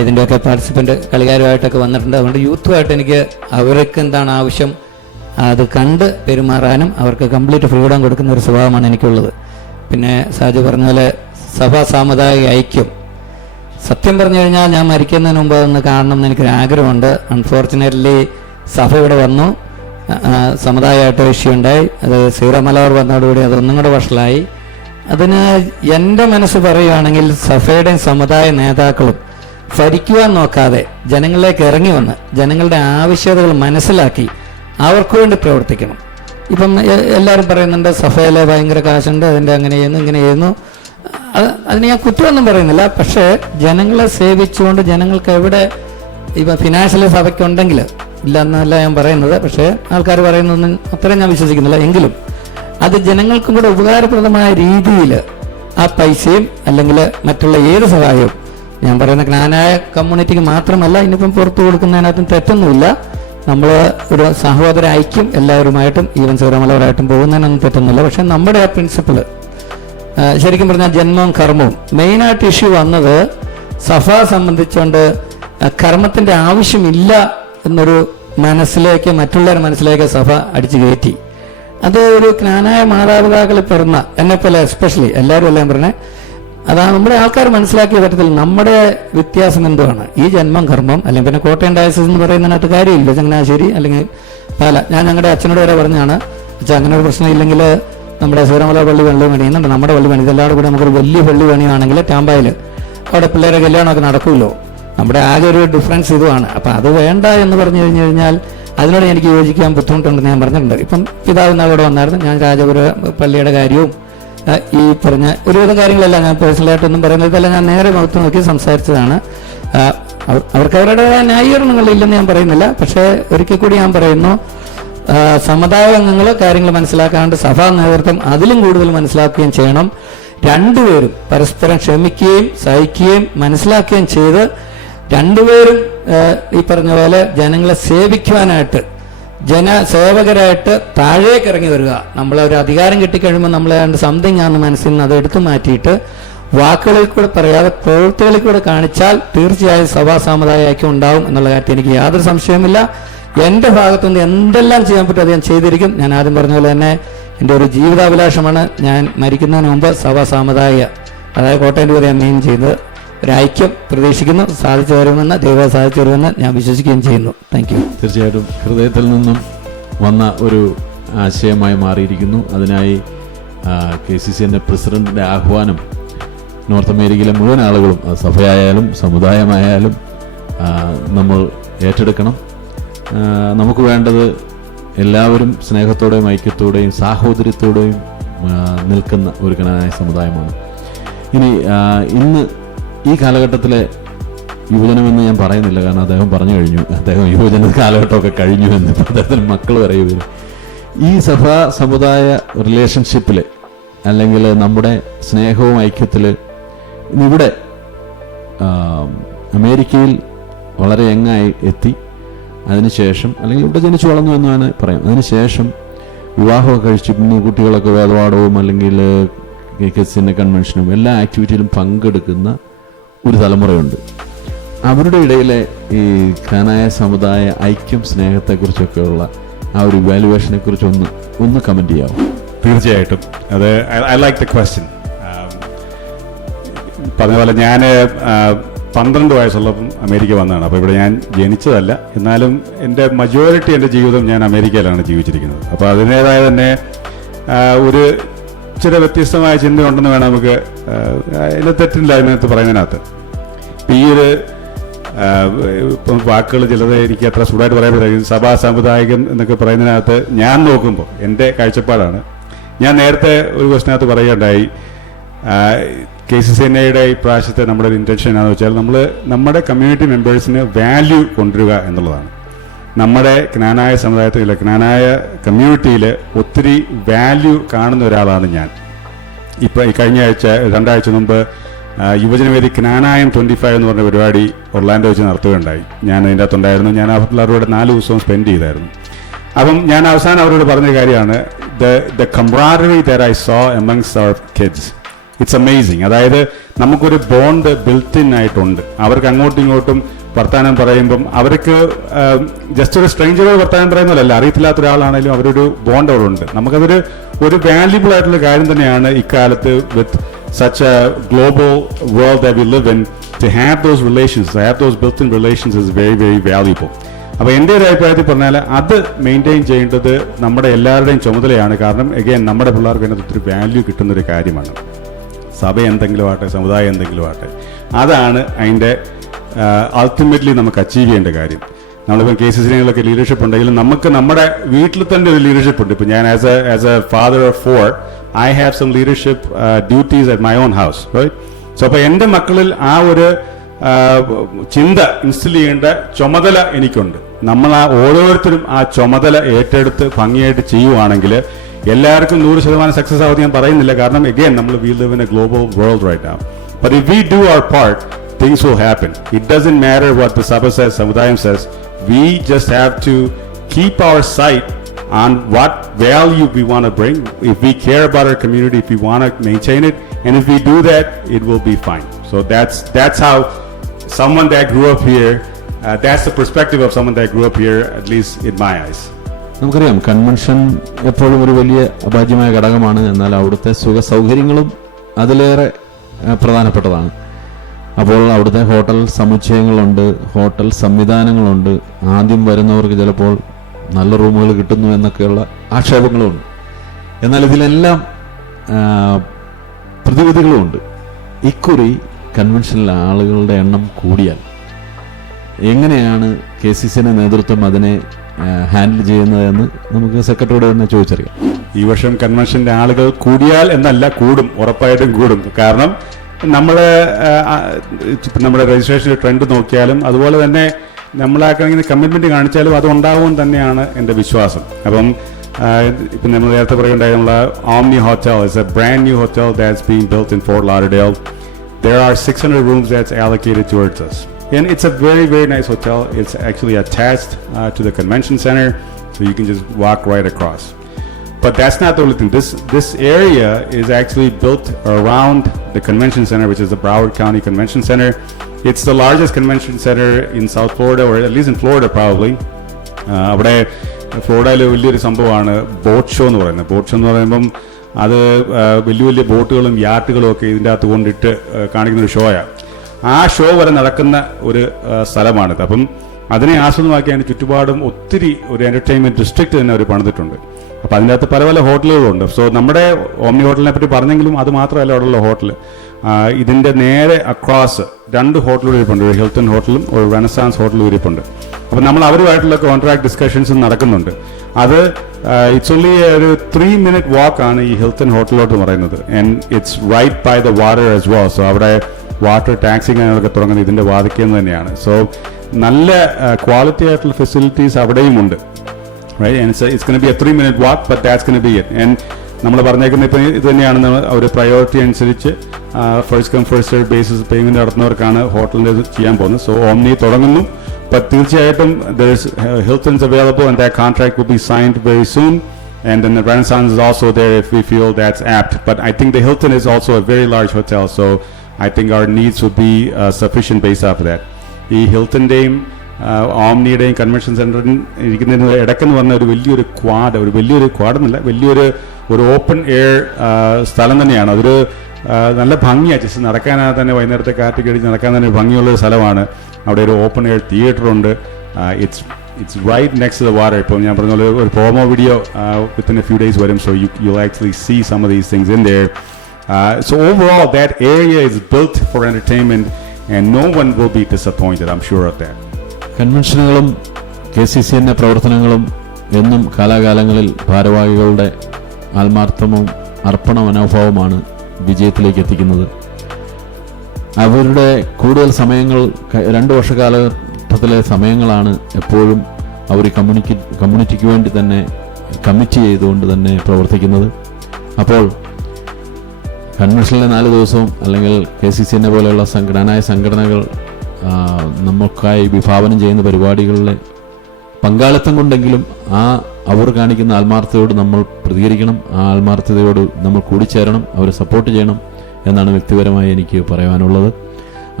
ഇതിൻ്റെയൊക്കെ പാർട്ടിസിപ്പൻ്റ് കളിക്കാരുമായിട്ടൊക്കെ വന്നിട്ടുണ്ട്. അതുകൊണ്ട് യൂത്തുമായിട്ട് എനിക്ക് അവർക്ക് എന്താണ് ആവശ്യം അത് കണ്ട് പെരുമാറാനും അവർക്ക് കംപ്ലീറ്റ് ഫ്രീഡം കൊടുക്കുന്ന ഒരു സ്വഭാവമാണ് എനിക്കുള്ളത്. പിന്നെ സാജു പറഞ്ഞ പോലെ സഭാ സാമുദായിക ഐക്യം, സത്യം പറഞ്ഞു കഴിഞ്ഞാൽ ഞാൻ മരിക്കുന്നതിന് മുമ്പ് അതൊന്ന് കാണണം എന്ന് എനിക്കൊരു ആഗ്രഹമുണ്ട്. അൺഫോർച്ചുനേറ്റ്ലി സഭ ഇവിടെ വന്നു, സമുദായമായിട്ട് ഇഷ്യൂ ഉണ്ടായി. അത് സീറോ മലബാർ വന്നതോടുകൂടി അതൊന്നും കൂടെ വഷളായി. അതിന് എൻ്റെ മനസ്സ് പറയുകയാണെങ്കിൽ സഭയുടെയും സമുദായ നേതാക്കളും ഭരിക്കുവാൻ നോക്കാതെ ജനങ്ങളിലേക്ക് ഇറങ്ങി വന്ന് ജനങ്ങളുടെ ആവശ്യകതകൾ മനസ്സിലാക്കി അവർക്ക് വേണ്ടി പ്രവർത്തിക്കണം. ഇപ്പം എല്ലാവരും പറയുന്നുണ്ട് സഭയിലെ ഭയങ്കര കാശുണ്ട്, അതിൻ്റെ അങ്ങനെ ചെയ്യുന്നു ഇങ്ങനെ ചെയ്യുന്നു. അതിന് ഞാൻ കുറ്റമൊന്നും പറയുന്നില്ല. പക്ഷേ ജനങ്ങളെ സേവിച്ചുകൊണ്ട് ജനങ്ങൾക്ക് എവിടെ ഇപ്പം ഫിനാൻഷ്യലി സഭയ്ക്കുണ്ടെങ്കിൽ ഇല്ല എന്നല്ല ഞാൻ പറയുന്നത്. പക്ഷേ ആൾക്കാർ പറയുന്നതൊന്നും അത്രയും ഞാൻ വിശ്വസിക്കുന്നില്ല. എങ്കിലും അത് ജനങ്ങൾക്കും കൂടെ ഉപകാരപ്രദമായ രീതിയിൽ ആ പൈസയും അല്ലെങ്കിൽ മറ്റുള്ള ഏത് സഹായവും, ഞാൻ പറയുന്ന ജ്ഞാനായ കമ്മ്യൂണിറ്റിക്ക് മാത്രമല്ല, ഇനിയിപ്പം പുറത്തു കൊടുക്കുന്നതിനകത്തും തെറ്റൊന്നുമില്ല. നമ്മൾ ഒരു സഹോദര ഐക്യം എല്ലാവരുമായിട്ടും ഈവൻ സീറോമലവരായിട്ടും പോകുന്നതിനൊന്നും തെറ്റൊന്നുമില്ല. പക്ഷെ നമ്മുടെ ആ പ്രിൻസിപ്പിള് ശരിക്കും പറഞ്ഞാൽ ജന്മവും കർമ്മവും മെയിനായിട്ട് ഇഷ്യൂ വന്നത് സഭ സംബന്ധിച്ചുകൊണ്ട് കർമ്മത്തിൻ്റെ ആവശ്യമില്ല എന്നൊരു മനസ്സിലേക്ക്, മറ്റുള്ളവരുടെ മനസ്സിലേക്ക് സഭ അടിച്ചു കയറ്റി. അത് ഒരു ജ്ഞാനായ മാതാപിതാക്കളിൽ പിറന്ന എന്നെപ്പോലെ എസ്പെഷ്യലി എല്ലാവരും എല്ലാം പറഞ്ഞേ, അതാണ് നമ്മുടെ ആൾക്കാർ മനസ്സിലാക്കിയ തരത്തിൽ നമ്മുടെ വ്യത്യാസം എന്തുവാണ്. ഈ ജന്മം കർമ്മം, അല്ലെങ്കിൽ പിന്നെ കോട്ടയം ഡയസിസ് എന്ന് പറയുന്നതിനകത്ത് കാര്യമില്ല. ചങ്ങനാശ്ശേരി അല്ലെങ്കിൽ പാല, ഞാൻ ഞങ്ങളുടെ അച്ഛനോട് വരെ പറഞ്ഞാണ്, അച്ഛൻ അങ്ങനെ ഒരു പ്രശ്നം ഇല്ലെങ്കിൽ നമ്മുടെ സീറോമല പള്ളി പള്ളി പണിയുന്നുണ്ട്, നമ്മുടെ പള്ളി പണി ഇതെല്ലാവരും കൂടെ നമുക്കൊരു വലിയ പള്ളി പണിയാണെങ്കിൽ ടാമ്പായിൽ അവിടെ പിള്ളേരെ കല്യാണമൊക്കെ നടക്കുമല്ലോ. നമ്മുടെ ആകെ ഒരു ഡിഫറൻസ് ഇതുമാണ്. അപ്പം അത് വേണ്ട എന്ന് പറഞ്ഞു കഴിഞ്ഞു കഴിഞ്ഞാൽ അതിനോട് എനിക്ക് യോജിക്കാൻ ബുദ്ധിമുട്ടുണ്ടെന്ന് ഞാൻ പറഞ്ഞിട്ടുണ്ട്. ഇപ്പം പിതാവ് അവിടെ വന്നായിരുന്നു, ഞാൻ രാജപുര പള്ളിയുടെ കാര്യവും ഈ പറഞ്ഞ ഒരുവിധം കാര്യങ്ങളെല്ലാം ഞാൻ പേഴ്സണലായിട്ടൊന്നും പറയുന്നത് ഇതെല്ലാം ഞാൻ നേരെ മുഖത്ത് നോക്കി സംസാരിച്ചതാണ്. അവർക്ക് അവരുടേതായ ന്യായീകരണങ്ങളില്ലെന്ന് ഞാൻ പറയുന്നില്ല. പക്ഷേ ഒരിക്കൽ കൂടി ഞാൻ പറയുന്നു, സമുദായ അംഗങ്ങൾ കാര്യങ്ങൾ മനസ്സിലാക്കാണ്ട് സഭാ നേതൃത്വം അതിലും കൂടുതൽ മനസ്സിലാക്കുകയും ചെയ്യണം. രണ്ടുപേരും പരസ്പരം ക്ഷമിക്കുകയും സഹിക്കുകയും മനസ്സിലാക്കുകയും ചെയ്ത് രണ്ടുപേരും ഈ പറഞ്ഞ പോലെ ജനങ്ങളെ സേവിക്കുവാനായിട്ട് ജനസേവകരായിട്ട് താഴേക്ക് ഇറങ്ങി വരിക. നമ്മളൊരു അധികാരം കിട്ടിക്കഴിയുമ്പോൾ നമ്മളെ സംതിങ് ആണെന്ന് മനസ്സിൽ നിന്ന് അത് എടുത്തു മാറ്റിയിട്ട് വാക്കുകളിൽ കൂടെ പറയാതെ പ്രവൃത്തികളിൽ കൂടെ കാണിച്ചാൽ തീർച്ചയായും സഭാ സാമുദായ ഐക്യം ഉണ്ടാവും എന്നുള്ള കാര്യത്തിൽ എനിക്ക് യാതൊരു സംശയവുമില്ല. എൻ്റെ ഭാഗത്തുനിന്ന് എന്തെല്ലാം ചെയ്യാൻ പറ്റും അത് ഞാൻ ചെയ്തിരിക്കും. ഞാൻ ആദ്യം പറഞ്ഞ പോലെ തന്നെ എൻ്റെ ഒരു ജീവിതാഭിലാഷമാണ് ഞാൻ മരിക്കുന്നതിന് മുമ്പ് സഭാ സാമുദായിക, അതായത് കോട്ടയം വരെ മെയിൻ ചെയ്യുന്നത്. ഒരു ഐക്യം പ്രതീക്ഷിക്കുന്നു, സാധിച്ചു വരുമെന്ന് ദൈവം സാധിച്ചു വരുമെന്ന് ഞാൻ വിശ്വസിക്കുകയും ചെയ്യുന്നു. Thank you. തീർച്ചയായിട്ടും ഹൃദയത്തിൽ നിന്നും വന്ന ഒരു ആശയമായി മാറിയിരിക്കുന്നു. അതിനായി KCCN പ്രസിഡന്റിൻ്റെ ആഹ്വാനം നോർത്ത് അമേരിക്കയിലെ മുഴുവൻ ആളുകളും, സഭയായാലും സമുദായമായാലും നമ്മൾ ഏറ്റെടുക്കണം. നമുക്ക് വേണ്ടത് എല്ലാവരും സ്നേഹത്തോടെയും ഐക്യത്തോടെയും സാഹോദര്യത്തോടെയും നിൽക്കുന്ന ഒരു ജ്ഞാനായ സമുദായമാണ്. ഇന്ന് ഈ കാലഘട്ടത്തിലെ യുവജനമെന്ന് ഞാൻ പറയുന്നില്ല, കാരണം അദ്ദേഹം പറഞ്ഞു കഴിഞ്ഞു, അദ്ദേഹം യുവജന കാലഘട്ടമൊക്കെ കഴിഞ്ഞു എന്ന്. അദ്ദേഹത്തിന് മക്കൾ വരെ വരും. ഈ സഭാ സമുദായ റിലേഷൻഷിപ്പിൽ അല്ലെങ്കിൽ നമ്മുടെ സ്നേഹവും ഐക്യത്തിൽ ഇവിടെ അമേരിക്കയിൽ വളരെ യങ്ങായി എത്തി, അതിനുശേഷം അല്ലെങ്കിൽ ഇവിടെ ജനിച്ചു വളർന്നു എന്നാണ് പറയാം. അതിനുശേഷം വിവാഹമൊക്കെ കഴിച്ച് കുട്ടികളൊക്കെ വേദപാഠവും അല്ലെങ്കിൽ KCCN കൺവെൻഷനും എല്ലാ ആക്ടിവിറ്റിയിലും പങ്കെടുക്കുന്ന ഒരു തലമുറയുണ്ട്. അവരുടെ ഇടയിലെ ഈ ജ്ഞാനായ സമുദായ ഐക്യം സ്നേഹത്തെക്കുറിച്ചൊക്കെയുള്ള ആ ഒരു ഇവാലുവേഷനെ കുറിച്ച് ഒന്ന് കമൻറ്റ് ചെയ്യാമോ? തീർച്ചയായിട്ടും. അത് ഐ ലൈക്ക് ദ ക്വസ്റ്റ്യൻ. പറഞ്ഞ പോലെ ഞാൻ 12 വയസ്സുള്ളപ്പം അമേരിക്ക വന്നതാണ്. അപ്പോൾ ഇവിടെ ഞാൻ ജനിച്ചതല്ല, എന്നാലും എൻ്റെ മജോറിറ്റി എൻ്റെ ജീവിതം ഞാൻ അമേരിക്കയിലാണ് ജീവിച്ചിരിക്കുന്നത്. അപ്പോൾ അതിൻ്റേതായ തന്നെ ഒരു ചില വ്യത്യസ്തമായ ചിന്തയുണ്ടെന്ന് വേണം നമുക്ക്, അതിൻ്റെ തെറ്റില്ല അതിനകത്ത് പറയുന്നതിനകത്ത്. ഇപ്പം ഈ ഒരു ഇപ്പം വാക്കുകൾ ചിലത് എനിക്ക് അത്ര സുഖമായിട്ട് പറയാൻ പറ്റില്ല. സഭാ സാമുദായികം എന്നൊക്കെ പറയുന്നതിനകത്ത് ഞാൻ നോക്കുമ്പോൾ എൻ്റെ കാഴ്ചപ്പാടാണ്. ഞാൻ നേരത്തെ ഒരു ക്വസ്റ്റിനകത്ത് പറയുകയുണ്ടായി, KCCNയുടെ ഈ പ്രാവശ്യത്തെ നമ്മുടെ ഒരു ഇൻറ്റൻഷൻ എന്താണെന്ന് വെച്ചാൽ നമ്മുടെ കമ്മ്യൂണിറ്റി മെമ്പേഴ്സിന് വാല്യൂ കൊണ്ടുവരിക എന്നുള്ളതാണ്. നമ്മുടെ ജ്ഞാനായ സമുദായത്തിൽ ജ്ഞാനായ കമ്മ്യൂണിറ്റിയിൽ ഒത്തിരി വാല്യൂ കാണുന്ന ഒരാളാണ് ഞാൻ. ഇപ്പോൾ ഈ കഴിഞ്ഞ ആഴ്ച 2 ആഴ്ച മുമ്പ് യുവജനവേദി ജ്ഞാനായം 25 എന്ന് പറഞ്ഞ പരിപാടി ഒർലാൻഡോ വെച്ച് നടത്തുകയുണ്ടായി. ഞാൻ അതിൻ്റെ അകത്തുണ്ടായിരുന്നു. ഞാൻ അവരോട് 4 ദിവസവും സ്പെൻഡ് ചെയ്തായിരുന്നു. അപ്പം ഞാൻ അവസാനം അവരോട് പറഞ്ഞ കാര്യമാണ്, the camaraderie that I saw amongst our kids it's amazing. അതായത് നമുക്കൊരു ബോണ്ട് ബിൽറ്റ് ഇൻ ആയിട്ടുണ്ട്. അവർക്ക് അങ്ങോട്ടും ഇങ്ങോട്ടും വർത്തമാനം പറയുമ്പം അവർക്ക് ജസ്റ്റ് ഒരു സ്ട്രേഞ്ചറോട് വർത്തമാനം പറയുന്നതല്ല, അറിയത്തില്ലാത്ത ഒരാളാണെങ്കിലും അവരൊരു ബോണ്ട് അവിടെ ഉണ്ട്. നമുക്കതൊരു വാല്യുബിൾ ആയിട്ടുള്ള കാര്യം തന്നെയാണ് ഇക്കാലത്ത് വിത്ത് such a global world that we live in. To have those relations, to have those built-in relations is very, very valuable. അപ്പോൾ എൻ്റെ ഒരു അഭിപ്രായത്തിൽ പറഞ്ഞാൽ അത് മെയിൻറ്റെയിൻ ചെയ്യേണ്ടത് നമ്മുടെ എല്ലാവരുടെയും ചുമതലയാണ്. കാരണം എഗെയിൻ നമ്മുടെ പിള്ളേർക്ക് അതിനകത്ത് ഒത്തിരി വാല്യൂ കിട്ടുന്നൊരു കാര്യമാണ്. സഭ എന്തെങ്കിലും ആട്ടെ, സമുദായം എന്തെങ്കിലും ആട്ടെ, അതാണ് അതിൻ്റെ അൾട്ടിമേറ്റ്ലി നമുക്ക് അച്ചീവ് ചെയ്യേണ്ട കാര്യം. നമ്മളിപ്പം കേസസിനൊക്കെ ലീഡർഷിപ്പ് ഉണ്ടെങ്കിലും നമുക്ക് നമ്മുടെ വീട്ടിൽ തന്നെ ഒരു ലീഡർഷിപ്പ് ഉണ്ട്. ഇപ്പം ഞാൻ as A father of 4 I have some leadership duties at my own house, right? So അപ്പോൾ എൻ്റെ മക്കളിൽ ആ ഒരു ചിന്ത ഇൻസ്റ്റിൽ ചെയ്യേണ്ട ചുമതല എനിക്കുണ്ട്. നമ്മൾ ഓരോരുത്തരും ആ ചുമതല ഏറ്റെടുത്ത് ഭംഗിയായിട്ട് ചെയ്യുവാണെങ്കിൽ എല്ലാവർക്കും 100% സക്സസ് ആവുമെന്ന് ഞാൻ പറയുന്നില്ല. കാരണം എഗെയിൻ നമ്മൾ we live in a global world right now. But if we do our part, things will happen. It doesn't matter what the Sabha says, Samudayam says. We just have to keep our sight on what value we want to bring. If we care about our community, if we want to maintain it, and if we do that, it will be fine. So that's how someone that grew up here, that's the perspective of someone that grew up here, at least in my eyes. നമുക്കറിയാം convention എപ്പോഴും ഒരു വലിയ അഭാജ്യമായ ഘടകമാണ്. എന്നാൽ അവിടുത്തെ സുഖ സൗകര്യങ്ങളും അതിലേറെ പ്രധാനപ്പെട്ടതാണ്. അപ്പോൾ അവിടുത്തെ ഹോട്ടൽ സമുച്ചയങ്ങളുണ്ട്, ഹോട്ടൽ സംവിധാനങ്ങളുണ്ട്. ആദ്യം വരുന്നവർക്ക് ചിലപ്പോൾ നല്ല റൂമുകൾ കിട്ടുന്നു എന്നൊക്കെയുള്ള ആക്ഷേപങ്ങളുമുണ്ട്. എന്നാൽ ഇതിലെല്ലാം പ്രതിവിധികളുമുണ്ട്. ഇക്കുറി കൺവെൻഷനിലെ ആളുകളുടെ എണ്ണം കൂടിയാൽ എങ്ങനെയാണ് KCCയുടെ നേതൃത്വം അതിനെ ഹാൻഡിൽ ചെയ്യുന്നതെന്ന് നമുക്ക് സെക്രട്ടറിയോട് തന്നെ ചോദിച്ചറിയാം. ഈ വർഷം കൺവെൻഷൻ്റെ ആളുകൾ കൂടിയാൽ എന്നല്ല, കൂടും, ഉറപ്പായിട്ടും കൂടും. കാരണം നമ്മുടെ രജിസ്ട്രേഷൻ ട്രെൻഡ് നോക്കിയാലും അതുപോലെ തന്നെ നമ്മളാണെങ്കിൽ കമ്മിറ്റ്മെന്റ് കാണിച്ചാലും അത് ഉണ്ടാവും തന്നെയാണ് എൻ്റെ വിശ്വാസം. അപ്പം ഇപ്പം നമ്മൾ നേരത്തെ പറയുകയുണ്ടായി, നമ്മളെ Omni Hotel is a brand new hotel that's being built in Fort Lauderdale. There are 600 rooms that's allocated towards us. And it's a very, very nice hotel. It's actually attached to the convention center, so you can just walk right across. But that's not the only thing. This area is actually built around the convention center, which is the Broward County Convention Center. It's the largest convention center in South Florida, or at least in Florida probably. അവിടെ ഫ്ലോറിഡയിൽ വലിയൊരു സംഭവമാണ് boat show എന്ന് പറയുന്നത്. Boat show എന്ന് പറയുമ്പം അത് വലിയ വലിയ ബോട്ടുകളും യാട്ടുകളും ഒക്കെ ഇതിൻ്റെ അകത്ത് കൊണ്ടിട്ട് കാണിക്കുന്ന ഒരു ഷോയാണ്. ആ ഷോ വരെ നടക്കുന്ന ഒരു സ്ഥലമാണിത്. അപ്പം അതിനെ ആസ്പദമാക്കി അതിന് ചുറ്റുപാടും ഒത്തിരി ഒരു എൻ്റർടൈൻമെൻറ്റ് ഡിസ്ട്രിക്റ്റ് തന്നെ അവർ പണിതിട്ടുണ്ട്. അപ്പോൾ അതിൻ്റെ അകത്ത് പല പല ഹോട്ടലുകളുണ്ട്. സോ നമ്മുടെ ഓംനി ഹോട്ടലിനെ പറ്റി പറഞ്ഞെങ്കിലും അത് മാത്രമല്ല അവിടെയുള്ള ഹോട്ടൽ. ഇതിൻ്റെ നേരെ അക്രോസ് 2 ഹോട്ടലുകൾ ഇരിപ്പുണ്ട്. ഒരു ഹിൽട്ടൺ ഹോട്ടലും ഒരു റെനസാൻസ് ഹോട്ടലും ഇരിപ്പുണ്ട്. അപ്പോൾ നമ്മൾ അവരുമായിട്ടുള്ള കോൺട്രാക്ട് ഡിസ്കഷൻസും നടക്കുന്നുണ്ട്. അത് ഇറ്റ്സ് ഓൺലി ഒരു 3-minute വാക്കാണ് ഈ ഹിൽട്ടൺ ഹോട്ടലിലോട്ട് പറയുന്നത്. And it's right by the water as well. So അവിടെ വാട്ടർ ടാക്സിങ് ഒക്കെ തുടങ്ങുന്നത് ഇതിൻ്റെ വാതിക്കെന്ന് തന്നെയാണ്. സോ നല്ല ക്വാളിറ്റി ആയിട്ടുള്ള ഫെസിലിറ്റീസ് അവിടെയും ഉണ്ട്. Right, and it's going to be a 3-minute walk, but that's going to be it. And നമ്മൾ പറഞ്ഞേക്കുന്ന ഇപ്പം ഇത് തന്നെയാണ് ഒരു പ്രയോറിറ്റി അനുസരിച്ച് first come first serve basis payment നടത്തുന്നവർക്കാണ് ഹോട്ടലിൻ്റെ ഇത് ചെയ്യാൻ പോകുന്നത്. സോ ഓംനി തുടങ്ങുന്നു. But തീർച്ചയായിട്ടും there's Hilton's available and that contract will be signed very soon. And then the Renaissance is also there if we feel that's apt. But I think the Hilton is also a very large hotel, so I think our needs would be sufficient based off of that. ഈ ഹിൽട്ടൻ്റെയും ഓംനിയുടെയും convention സെൻറ്ററിൽ ഇരിക്കുന്നതിന് ഇടയ്ക്കെന്ന് പറഞ്ഞ ഒരു വലിയൊരു ക്വാഡെന്നല്ല, വലിയൊരു open air സ്ഥലം തന്നെയാണ്. അതൊരു നല്ല ഭംഗിയാണ്. ജസ്റ്റ് നടക്കാനാണ് തന്നെ, വൈകുന്നേരത്തെ കാറ്റ് കടിച്ച് നടക്കാൻ തന്നെ ഭംഗിയുള്ളൊരു സ്ഥലമാണ്. അവിടെ ഒരു ഓപ്പൺ എയർ തിയേറ്ററുണ്ട്. It's right next to the water. ഇപ്പം ഞാൻ പറഞ്ഞ പോലെ ഒരു promo video within a few days വരും. So you actually see some of these things in there. So overall that area is built for entertainment and no one will be disappointed. I'm sure of that. കൺവെൻഷനുകളും KCCന്റെ പ്രവർത്തനങ്ങളും എന്നും കാലാകാലങ്ങളിൽ ഭാരവാഹികളുടെ ആത്മാർത്ഥവും അർപ്പണ മനോഭാവമാണ് വിജയത്തിലേക്ക് എത്തിക്കുന്നത്. അവരുടെ കൂടുതൽ സമയങ്ങൾ 2 വർഷക്കാലഘട്ടത്തിലെ സമയങ്ങളാണ് എപ്പോഴും അവർ കമ്മ്യൂണിറ്റിക്ക് വേണ്ടി തന്നെ കമ്മിറ്റ് ചെയ്തുകൊണ്ട് തന്നെ പ്രവർത്തിക്കുന്നത്. അപ്പോൾ കൺവെൻഷനിലെ 4 ദിവസവും അല്ലെങ്കിൽ KCCനെ പോലെയുള്ള സംഘടനായ സംഘടനകൾ നമുക്കായി വിഭാവനം ചെയ്യുന്ന പരിപാടികളിലെ പങ്കാളിത്തം കൊണ്ടെങ്കിലും അവർ കാണിക്കുന്ന ആത്മാർത്ഥതയോട് നമ്മൾ പ്രതികരിക്കണം. ആ ആത്മാർത്ഥതയോട് നമ്മൾ കൂടിച്ചേരണം, അവരെ സപ്പോർട്ട് ചെയ്യണം. എന്നാണ് വ്യക്തിപരമായി എനിക്ക് പറയാനുള്ളത്.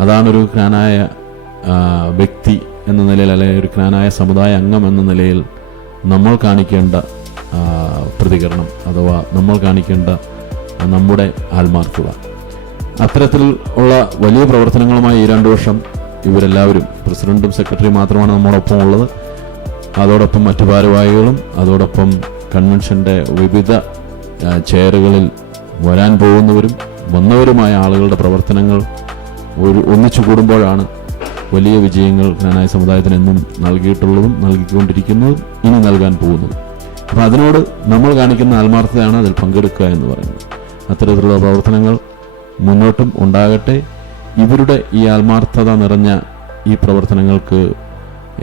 അതാണൊരു ക്നാനായ വ്യക്തി എന്ന നിലയിൽ, അല്ലെങ്കിൽ ഒരു ക്നാനായ സമുദായ അംഗം എന്ന നിലയിൽ നമ്മൾ കാണിക്കേണ്ട പ്രതികരണം, അഥവാ നമ്മൾ കാണിക്കേണ്ട നമ്മുടെ ആത്മാർത്ഥത. അത്തരത്തിൽ ഉള്ള വലിയ പ്രവർത്തനങ്ങളുമായി ഈ 2 വർഷം ഇവരെല്ലാവരും, പ്രസിഡന്റും സെക്രട്ടറിയും മാത്രമാണ് നമ്മോടൊപ്പം ഉള്ളത്. അതോടൊപ്പം മറ്റു ഭാരവാഹികളും, അതോടൊപ്പം കൺവെൻഷൻ്റെ വിവിധ ചെയറുകളിൽ വരാൻ പോകുന്നവരും വന്നവരുമായ ആളുകളുടെ പ്രവർത്തനങ്ങൾ ഒന്നിച്ചു കൂടുമ്പോഴാണ് വലിയ വിജയങ്ങൾ ക്നാനായ സമുദായത്തിന് എന്നും നൽകിയിട്ടുള്ളതും നൽകിക്കൊണ്ടിരിക്കുന്നതും ഇനി നൽകാൻ പോകുന്നതും. അപ്പോൾ അതിനോട് നമ്മൾ കാണിക്കുന്ന ആത്മാർത്ഥതയാണ് അതിൽ പങ്കെടുക്കുക എന്ന് പറയുന്നത്. അത്തരത്തിലുള്ള പ്രവർത്തനങ്ങൾ മുന്നോട്ടും ഉണ്ടാകട്ടെ. ഇവരുടെ ഈ ആത്മാർത്ഥത നിറഞ്ഞ ഈ പ്രവർത്തനങ്ങൾക്ക്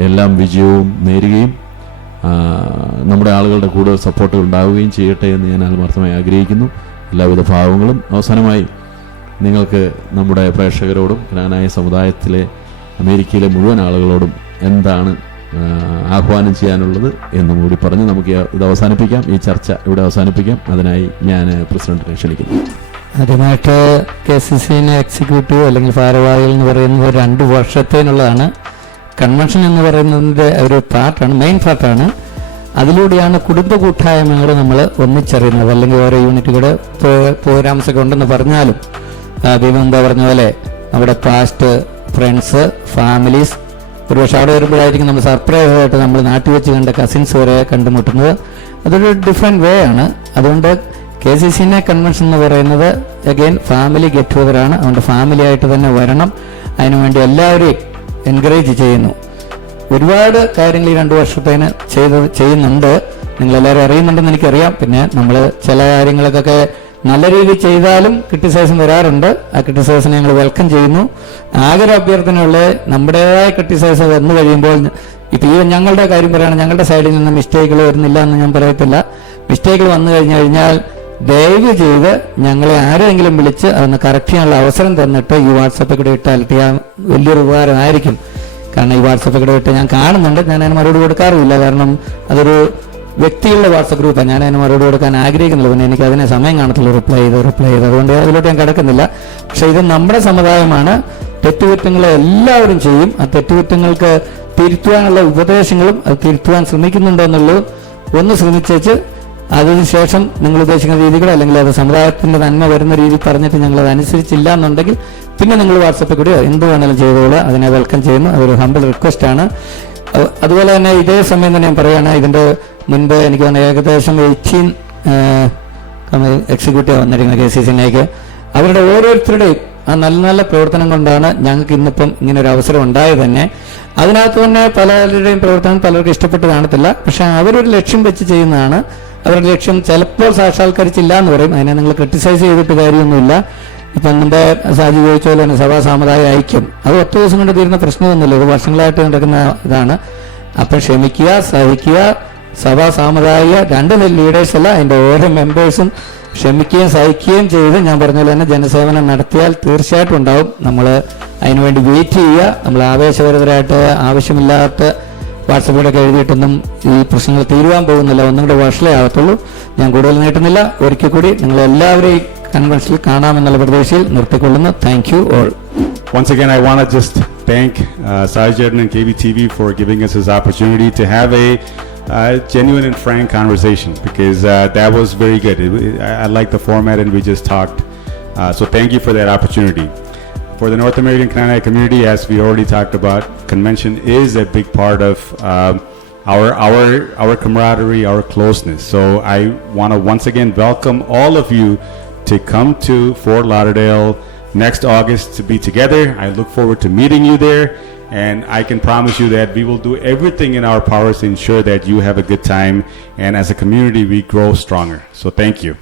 എല്ലാം വിജയവും നേരുകയും നമ്മുടെ ആളുകളുടെ കൂടുതൽ സപ്പോർട്ടുകൾ ഉണ്ടാവുകയും ചെയ്യട്ടെ എന്ന് ഞാൻ ആത്മാർത്ഥമായി ആഗ്രഹിക്കുന്നു. എല്ലാവിധ ഭാവങ്ങളും. അവസാനമായി നിങ്ങൾക്ക് നമ്മുടെ പ്രേക്ഷകരോടും ക്നാനായ സമുദായത്തിലെ അമേരിക്കയിലെ മുഴുവൻ ആളുകളോടും എന്താണ് ആഹ്വാനം ചെയ്യാനുള്ളത് എന്നും കൂടി പറഞ്ഞ് നമുക്ക് ഇത് അവസാനിപ്പിക്കാം, ഈ ചർച്ച ഇവിടെ അവസാനിപ്പിക്കാം. അതിനായി ഞാൻ പ്രസിഡന്റിനെ ക്ഷണിക്കുന്നു. ആദ്യമായിട്ട് KCC എക്സിക്യൂട്ടീവ് അല്ലെങ്കിൽ ഭാരവാഹികൾ എന്ന് പറയുന്നത് 2 വർഷത്തേനുള്ളതാണ്. കൺവെൻഷൻ എന്ന് പറയുന്നതിൻ്റെ ഒരു പാർട്ടാണ്, മെയിൻ പാർട്ടാണ്. അതിലൂടെയാണ് കുടുംബ കൂട്ടായ്മകൾ നമ്മൾ ഒന്നിച്ചറിയുന്നത്. അല്ലെങ്കിൽ ഓരോ യൂണിറ്റുകളുടെ പ്രോഗ്രാംസൊക്കെ ഉണ്ടെന്ന് പറഞ്ഞാലും മുമ്പ് പറഞ്ഞ പോലെ നമ്മുടെ പാസ്റ്റ് ഫ്രണ്ട്സ്, ഫാമിലീസ്, ഒരുപക്ഷെ അവിടെ വരുമ്പോഴായിരിക്കും നമ്മൾ സർപ്രൈസ് ആയിട്ട് നമ്മൾ നാട്ടിൽ വെച്ച് കണ്ട കസിൻസ് വരെ കണ്ടുമുട്ടുന്നത്. അതൊരു ഡിഫറെൻറ്റ് വേ ആണ്. അതുകൊണ്ട് KCC കൺവെൻഷൻ എന്ന് പറയുന്നത് അഗെയിൻ ഫാമിലി ഗെറ്റ് ടുഗദറാണ്. അതുകൊണ്ട് ഫാമിലി ആയിട്ട് തന്നെ വരണം. അതിനുവേണ്ടി എല്ലാവരെയും എൻകറേജ് ചെയ്യുന്നു. ഒരുപാട് കാര്യങ്ങൾ ഈ 2 വർഷത്തേന് ചെയ്യുന്നുണ്ട്. നിങ്ങളെല്ലാവരും അറിയുന്നുണ്ടെന്ന് എനിക്കറിയാം. പിന്നെ നമ്മൾ ചില കാര്യങ്ങൾക്കൊക്കെ നല്ല രീതിയിൽ ചെയ്താലും ക്രിട്ടിസൈസും വരാറുണ്ട്. ആ ക്രിട്ടിസൈസിനെ ഞങ്ങൾ വെൽക്കം ചെയ്യുന്നു. ആകെ ഒരു അഭ്യർത്ഥനയുള്ള നമ്മുടേതായ ക്രിട്ടിസൈസ് വന്നു കഴിയുമ്പോൾ, ഇപ്പം ഈ ഞങ്ങളുടെ കാര്യം പറയുകയാണെങ്കിൽ ഞങ്ങളുടെ സൈഡിൽ നിന്ന് മിസ്റ്റേക്കുകൾ വരുന്നില്ല എന്ന് ഞാൻ പറയത്തില്ല. മിസ്റ്റേക്കുകൾ വന്നു കഴിഞ്ഞാൽ ദയവ് ചെയ്ത് ഞങ്ങളെ ആരെങ്കിലും വിളിച്ച് അതൊന്ന് കറക്റ്റ് ചെയ്യാനുള്ള അവസരം തന്നിട്ട് ഈ വാട്സപ്പിൽ കൂടെ ഇട്ടാൽ വലിയൊരു ഉപകാരമായിരിക്കും. കാരണം ഈ വാട്സപ്പിൽ കൂടെ ഇട്ട് ഞാൻ കാണുന്നുണ്ട്, ഞാൻ അതിന് മറുപടി കൊടുക്കാറുമില്ല. കാരണം അതൊരു വ്യക്തികളുടെ വാട്സപ്പ് ഗ്രൂപ്പാണ്. ഞാൻ അതിന് മറുപടി കൊടുക്കാൻ ആഗ്രഹിക്കുന്നില്ല. പിന്നെ എനിക്ക് അതിനെ സമയം കാണത്തില്ല റിപ്ലൈ ചെയ്ത്. അതുകൊണ്ട് അതിലോട്ട് ഞാൻ കിടക്കുന്നില്ല. പക്ഷെ ഇത് നമ്മുടെ സമുദായമാണ്. തെറ്റുകുറ്റങ്ങളെ എല്ലാവരും ചെയ്യും. ആ തെറ്റുകുറ്റങ്ങൾക്ക് തിരുത്തുവാനുള്ള ഉപദേശങ്ങളും അത് തിരുത്തുവാൻ ശ്രമിക്കുന്നുണ്ടോ എന്നുള്ളത് ഒന്ന് ശ്രമിച്ചേച്ച് അതിനുശേഷം നിങ്ങൾ ഉദ്ദേശിക്കുന്ന രീതികൾ, അല്ലെങ്കിൽ അത് സമുദായത്തിന്റെ നന്മ വരുന്ന രീതി പറഞ്ഞിട്ട് ഞങ്ങൾ അത് അനുസരിച്ചില്ല എന്നുണ്ടെങ്കിൽ പിന്നെ നിങ്ങൾ വാട്സപ്പിൽ കൂടെയോ എന്ത് വേണമെങ്കിലും ചെയ്തോളൂ. അതിനെ വെൽക്കം ചെയ്യുന്നു. അതൊരു ഹംബിൾ റിക്വസ്റ്റ് ആണ്. അതുപോലെ തന്നെ ഇതേ സമയം തന്നെ ഞാൻ പറയുകയാണ്, ഇതിന്റെ മുൻപ് എനിക്ക് തോന്നുന്നു ഏകദേശം 18 എക്സിക്യൂട്ടീവ് വന്നിരിക്കുന്നത് KCC. അവരുടെ ഓരോരുത്തരുടെയും ആ നല്ല നല്ല പ്രവർത്തനം കൊണ്ടാണ് ഞങ്ങൾക്ക് ഇന്നിപ്പം ഇങ്ങനെ ഒരു അവസരം ഉണ്ടായത് തന്നെ. അതിനകത്ത് തന്നെ പലരുടെയും പ്രവർത്തനം പലർക്കും ഇഷ്ടപ്പെട്ട് കാണത്തില്ല. പക്ഷെ അവരൊരു ലക്ഷ്യം വെച്ച് ചെയ്യുന്നതാണ്. അവരുടെ ലക്ഷ്യം ചിലപ്പോൾ സാക്ഷാത്കരിച്ചില്ല എന്ന് പറയും. അതിനെ നിങ്ങൾ ക്രിട്ടിസൈസ് ചെയ്തിട്ട് കാര്യമൊന്നുമില്ല. ഇപ്പം മുമ്പേ സാജി ചോദിച്ച പോലെ തന്നെ സഭാ സാമുദായ ഐക്യം അത് 10 ദിവസം കൊണ്ട് തീരുന്ന പ്രശ്നമൊന്നുമില്ല. ഇത് വർഷങ്ങളായിട്ട് നടക്കുന്ന ഇതാണ്. അപ്പം ക്ഷമിക്കുക, സഹിക്കുക. സഭാ സാമുദായിക 2 ലീഡേഴ്സ് അല്ല, അതിൻ്റെ ഓരോ മെമ്പേഴ്സും ക്ഷമിക്കുകയും സഹിക്കുകയും ചെയ്ത് ഞാൻ പറഞ്ഞ പോലെ തന്നെ ജനസേവനം നടത്തിയാൽ തീർച്ചയായിട്ടും ഉണ്ടാവും. നമ്മൾ അതിനുവേണ്ടി വെയിറ്റ് ചെയ്യുക. നമ്മൾ ആവേശപരതരായിട്ട് ആവശ്യമില്ലാത്ത വാട്സപ്പിലൊക്കെ എഴുതിയിട്ടൊന്നും ഈ പ്രശ്നങ്ങൾ തീരുവാൻ പോകുന്നില്ല. ഒന്നും കൂടെ വഷളേ ആകത്തുള്ളൂ. ഞാൻ കൂടുതൽ നീട്ടുന്നില്ല. ഒരിക്കൽ കൂടി നിങ്ങളെല്ലാവരെയും കൺവെൻഷനിൽ കാണാമെന്നുള്ള പ്രതീക്ഷയിൽ നിർത്തിക്കൊള്ളുന്നു. Thank you all. Once again, I want to just thank Sajidan and KBTV for giving us this opportunity to have a genuine and frank conversation, because that was very good. I like the format and we just talked. So thank you for that opportunity. For the North American Canaanite community, as we already talked about, convention is a big part of our camaraderie, our closeness. So I want to once again welcome all of you to come to Fort Lauderdale next August to be together. I look forward to meeting you there, and I can promise you that we will do everything in our powers to ensure that you have a good time, and as a community we grow stronger. So thank you.